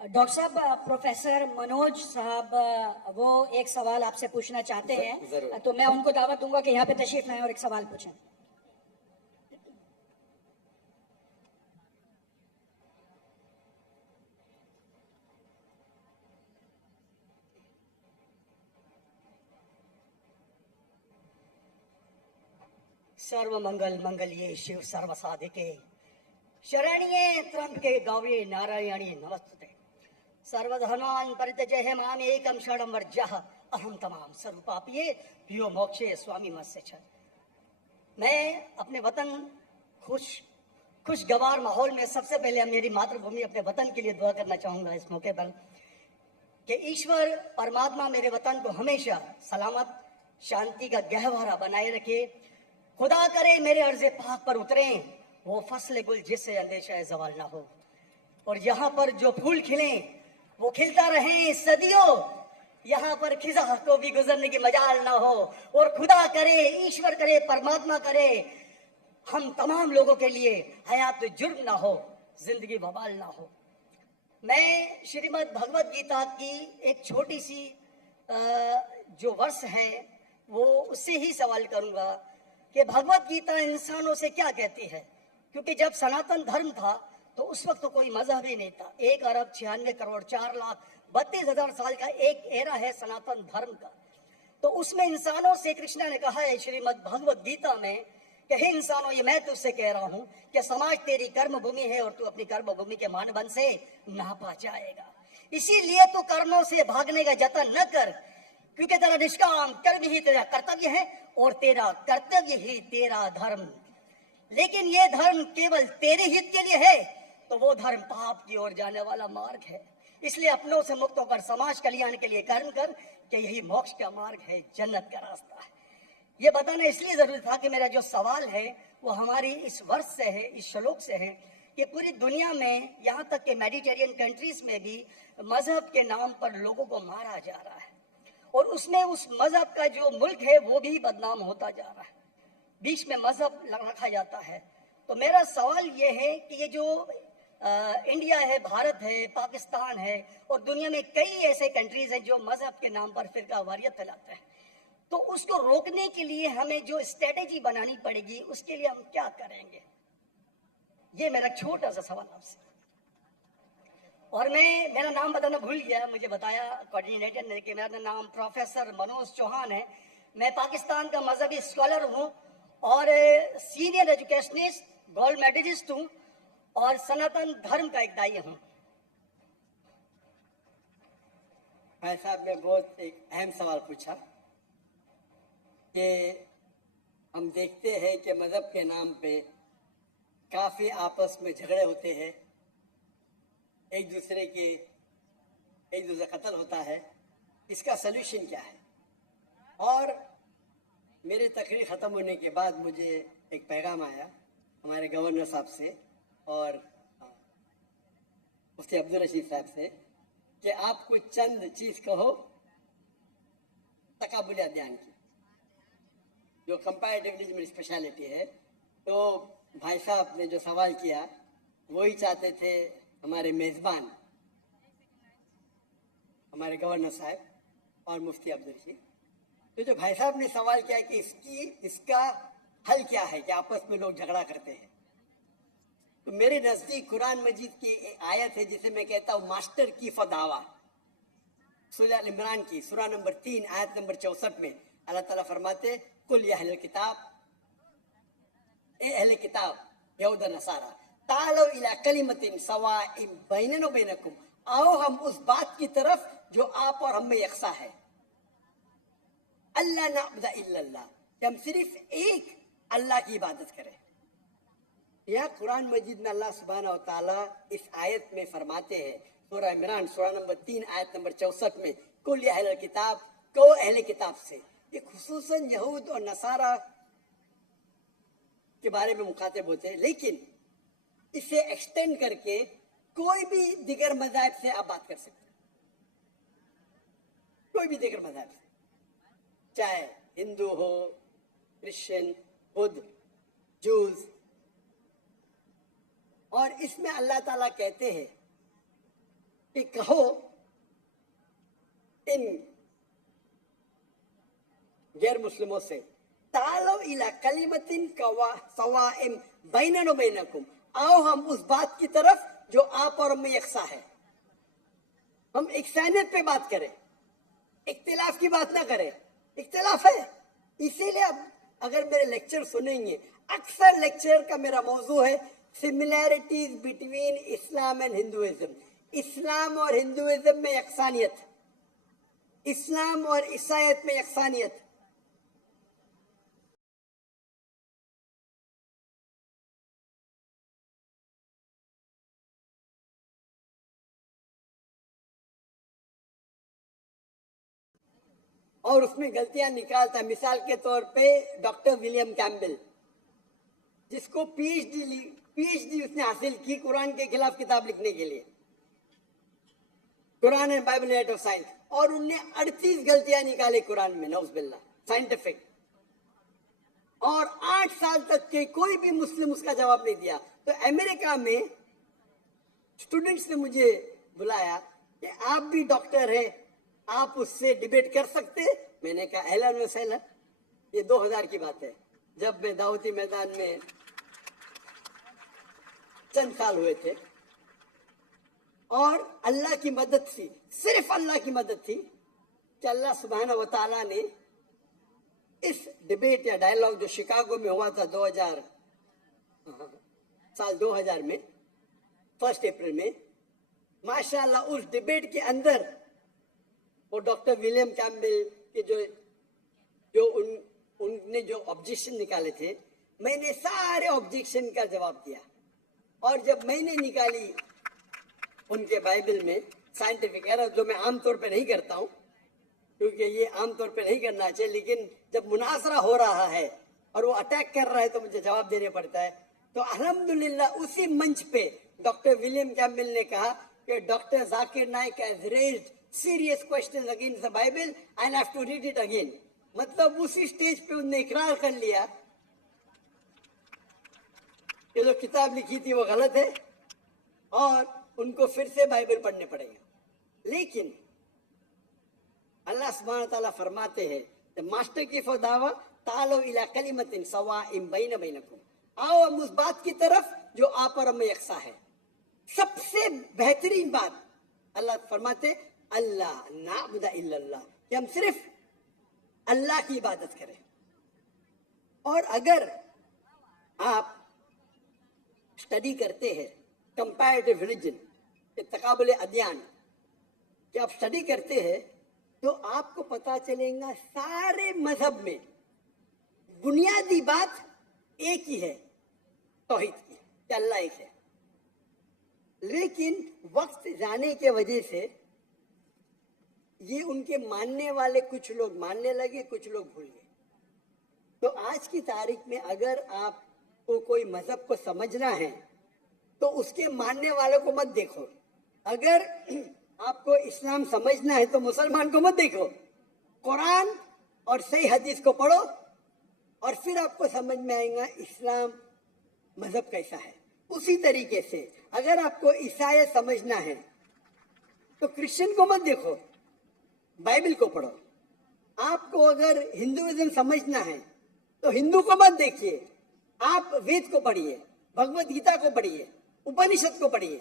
डॉक्टर साहब, प्रोफेसर मनोज साहब वो एक सवाल आपसे पूछना चाहते हैं, जरूर। तो मैं उनको दावत दूंगा कि यहाँ पे तशरीफ लाएं और एक सवाल पूछें। सर्व मंगल मंगल्ये शिव सर्व साधिके शरण्ये त्र्यंबके गौरी नारायणी नमस्ते। सर्वधर्मान् परित्यज्य माम एकम शरणं व्रजः अहम तमाम सर्वपापिये यो मोक्षे स्वामी मत्स्य छ। मैं अपने वतन खुशगवार माहौल में सबसे पहले मेरी मातृभूमि अपने वतन के लिए दुआ करना चाहूँगा इस मौके पर कि ईश्वर परमात्मा मेरे वतन को हमेशा सलामत शांति का गहवारा बनाए रखे। खुदा करे मेरे अर्ज़े पाक पर उतरें वो फसल गुल जिससे अंदेशा ज़वाल ना हो, और यहाँ पर जो फूल खिलें वो खिलता रहें सदियों, यहाँ पर खिजा को भी गुजरने की मजाल ना हो। और खुदा करे, ईश्वर करे, परमात्मा करे हम तमाम लोगों के लिए हयात जुर्म ना हो, जिंदगी बवाल ना हो। मैं श्रीमद् भगवत गीता की एक छोटी सी जो वर्ष है वो उससे ही सवाल करूंगा कि भगवत गीता इंसानों से क्या कहती है, क्योंकि जब सनातन धर्म था तो उस वक्त तो कोई मजहब ही नहीं था। 1,96,4,32,000 साल का एक एरा है सनातन धर्म का। तो उसमें इंसानों से कृष्ण ने कहा है श्रीमद् भगवत गीता में कि हे इंसानों, ये मैं तुझसे कह रहा हूं कि समाज तेरी कर्म भूमि है और तू अपनी कर्म भूमि के मानबन से नापा जाएगा। इसीलिए तू कर्मों से भागने का जतन न कर, क्योंकि तेरा निष्काम कर्म ही तेरा कर्तव्य है और तेरा कर्तव्य ही तेरा धर्म। लेकिन ये धर्म केवल तेरे हित के लिए है तो वो धर्म पाप की ओर जाने वाला मार्ग है। इसलिए अपनों से मुक्त होकर समाज कल्याण के लिए कर्म कर कि यही मोक्ष का मार्ग है, जन्नत का रास्ता है। ये बताना इसलिए जरूरी था कि मेरा जो सवाल है वो हमारी इस वर्ष से है, इस श्लोक से है कि पूरी दुनिया में यहाँ तक कि मेडिटेरियन कंट्रीज में भी मजहब के नाम पर लोगों को मारा जा रहा है, और उसमें उस मजहब का जो मुल्क है वो भी बदनाम होता जा रहा है, बीच में मजहब रखा जाता है। तो मेरा सवाल ये है कि ये जो इंडिया है, भारत है, पाकिस्तान है और दुनिया में कई ऐसे कंट्रीज हैं जो मजहब के नाम पर फिरका वारियत फैलाते हैं, तो उसको रोकने के लिए हमें जो स्ट्रेटेजी बनानी पड़ेगी उसके लिए हम क्या करेंगे? ये मेरा छोटा सा सवाल आपसे। और मेरा नाम बताना भूल गया, मुझे बताया कोऑर्डिनेटर ने कि मेरा नाम प्रोफेसर मनोज चौहान है। मैं पाकिस्तान का मजहबी स्कॉलर हूँ और सीनियर एजुकेशनिस्ट, गोल्ड मेडलिस्ट हूँ और सनातन धर्म का एक दाई हूँ। भाई साहब ने बहुत एक अहम सवाल पूछा कि हम देखते हैं कि मजहब के नाम पे काफ़ी आपस में झगड़े होते हैं, एक दूसरे कत्ल होता है। इसका सलूशन क्या है? और मेरे तकरीर ख़त्म होने के बाद मुझे एक पैगाम आया हमारे गवर्नर साहब से और मुफ्ती अब्दुल रशीद साहब से कि आप कुछ चंद चीज़ कहो तकाबुल अदयान की, जो कंपैरेटिवली मेरी स्पेशलिटी है। तो भाई साहब ने जो सवाल किया वही चाहते थे हमारे मेज़बान, हमारे गवर्नर साहब और मुफ्ती अब्दुल रशीद। तो जो भाई साहब ने सवाल किया कि इसका हल क्या है कि आपस में लोग झगड़ा करते हैं, तो मेरे नज़दीक कुरान मजीद की एक आयत है जिसे मैं कहता हूँ मास्टर की फदावा, सूरह अल इमरान की सूरह नंबर 3 आयत नंबर 64 में अल्लाह ताला फरमाते कुल या अहले किताब, ए अहले किताब यहूद नसारा तालो इला कलिमतिन सवाइम बैनना व बैनकुम, आओ हम उस बात की तरफ जो आप और हम में यकसा है। अल्लाह नअबुद इल्लल्लाह, कि हम सिर्फ एक अल्लाह की इबादत करें। यह कुरान मजीद में अल्लाह सुब्हानहू व तआला इस आयत में फरमाते हैं, सूरह इमरान सूरह नंबर 3 आयत नंबर 64 में कुल या अहले किताब, को अहले किताब से, ये खुसूसन यहूद और नसारा के बारे में मुखातिब होते हैं, लेकिन इसे एक्सटेंड करके कोई भी दिगर मज़हब से आप बात कर सकते हैं, कोई भी दिगर मज़हब से, चाहे हिंदू हो, क्रिश्चियन, बुद्ध, जूस। और इसमें अल्लाह ताला कहते हैं कि कहो इन गैर मुस्लिमों से, तालो इला कलिमतिन सवाइम बैनना व बैनकुम, आओ हम उस बात की तरफ जो आप और मैं यकसा है। हम इकसानियत पे बात करें, इख्तिलाफ की बात ना करें। इख्तिलाफ है, इसीलिए अब अगर मेरे लेक्चर सुनेंगे, अक्सर लेक्चर का मेरा मौजू है similarities between Islam and Hinduism, Islam और हिंदुइज्म में यकसानियत, इस्लाम और ईसाईयत में यकसानियत। और उसमें गलतियां निकालता है। मिसाल के तौर पे डॉक्टर विलियम कैम्पबेल, जिसको पीएचडी उसने हासिल की कुरान के खिलाफ किताब लिखने के लिए, Quran and Bible at of science, और उनने 38 गलतियां निकाले कुरान में, नौज़ुबिल्लाह, साइंटिफिक। और 8 साल तक के कोई भी मुस्लिम उसका जवाब नहीं दिया। तो अमेरिका में स्टूडेंट्स ने मुझे बुलाया कि आप भी डॉक्टर हैं, आप उससे डिबेट कर सकते। मैंने कहा अहलन व सहलन। ये 2000 की बात है, जब मैं दाऊदी मैदान में चंद साल हुए थे। और अल्लाह की मदद थी, सिर्फ अल्लाह की मदद थी कि अल्लाह सुब्हानहू व तआला ने इस डिबेट या डायलॉग जो शिकागो में हुआ था 2000 में 1 अप्रैल में, माशाअल्लाह उस डिबेट के अंदर वो डॉक्टर विलियम कैम्पबेल के जो उनने जो ऑब्जेक्शन निकाले थे, मैंने सारे ऑब्जेक्शन का जवाब दिया। और जब मैंने निकाली उनके बाइबल में साइंटिफिक एरर, जो मैं आमतौर पे नहीं करता हूँ क्योंकि ये आमतौर पे नहीं करना चाहिए, लेकिन जब मुनासरा हो रहा है और वो अटैक कर रहा है तो मुझे जवाब देने पड़ता है। तो अल्हम्दुलिल्लाह उसी मंच पे डॉक्टर विलियम कैम्पबेल ने कहा कि doctor Zakir Naik has raised serious questions against the Bible, I have to read it again. मतलब उसी स्टेज पे उन्होंने इकरार कर लिया कि जो किताब लिखी थी वो गलत है और उनको फिर से बाइबल पढ़ने पड़ेगा। लेकिन अल्लाह सुब्हानहू तआला फरमाते हैं, द मास्टर की फदावा तालो इला कलिमतिन सवाइम बैन बैनकुम, आओ हम उस बात की तरफ जो आप और हमें यकसा है। सबसे बेहतरीन बात अल्लाह फरमाते अल्लाह नाबुदा इल्लल्लाह, कि हम सिर्फ अल्लाह की इबादत करें। और अगर आप स्टडी करते हैं कंपैरेटिव रिलीजन, तकाबुल अदयान, कि आप स्टडी करते हैं तो आपको पता चलेगा सारे मजहब में बुनियादी बात एक ही है, तौहीद की, कि अल्लाह एक है। लेकिन वक्त जाने के वजह से ये उनके मानने वाले कुछ लोग मानने लगे, कुछ लोग भूल गए। तो आज की तारीख में अगर आपको कोई मजहब को समझना है तो उसके मानने वालों को मत देखो। अगर आपको इस्लाम समझना है तो मुसलमान को मत देखो, कुरान और सही हदीस को पढ़ो और फिर आपको समझ में आएगा इस्लाम मजहब कैसा है। उसी तरीके से अगर आपको ईसाई समझना है तो क्रिश्चियन को मत देखो, बाइबल को पढ़ो। आपको अगर हिंदुइज्म समझना है तो हिंदू को मत देखिए, आप वेद को पढ़िए, भगवत गीता को पढ़िए, उपनिषद को पढ़िए।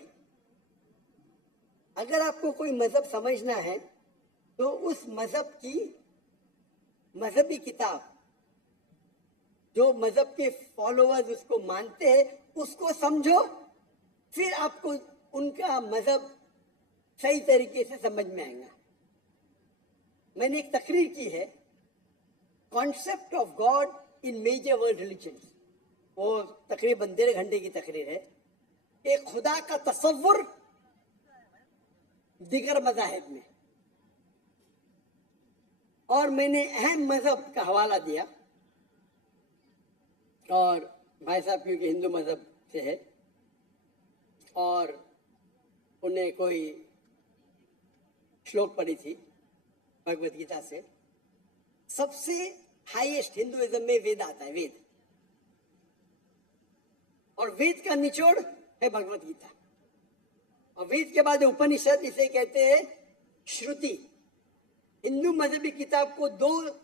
अगर आपको कोई मजहब समझना है तो उस मजहब की मजहबी किताब, जो मजहब के फॉलोअर्स उसको मानते हैं, उसको समझो, फिर आपको उनका मजहब सही तरीके से समझ में आएगा। मैंने एक तकरीर की है, concept of God in major world religions, वो तकरीबन 1.5 घंटे की तकरीर है। एक खुदा का तसव्वुर दिगर मज़ाहिब में, और मैंने अहम मजहब का हवाला दिया। और भाई साहब क्योंकि हिंदू मजहब से है और उन्हें कोई श्लोक पढ़ी थी भगवत गीता से। सबसे हाईएस्ट हिंदुइज्म में वेद आता है, वेद, और वेद का निचोड़ है भगवत गीता। और वेद के बाद उपनिषद, इसे कहते हैं श्रुति। हिंदू मजहबी किताब को दो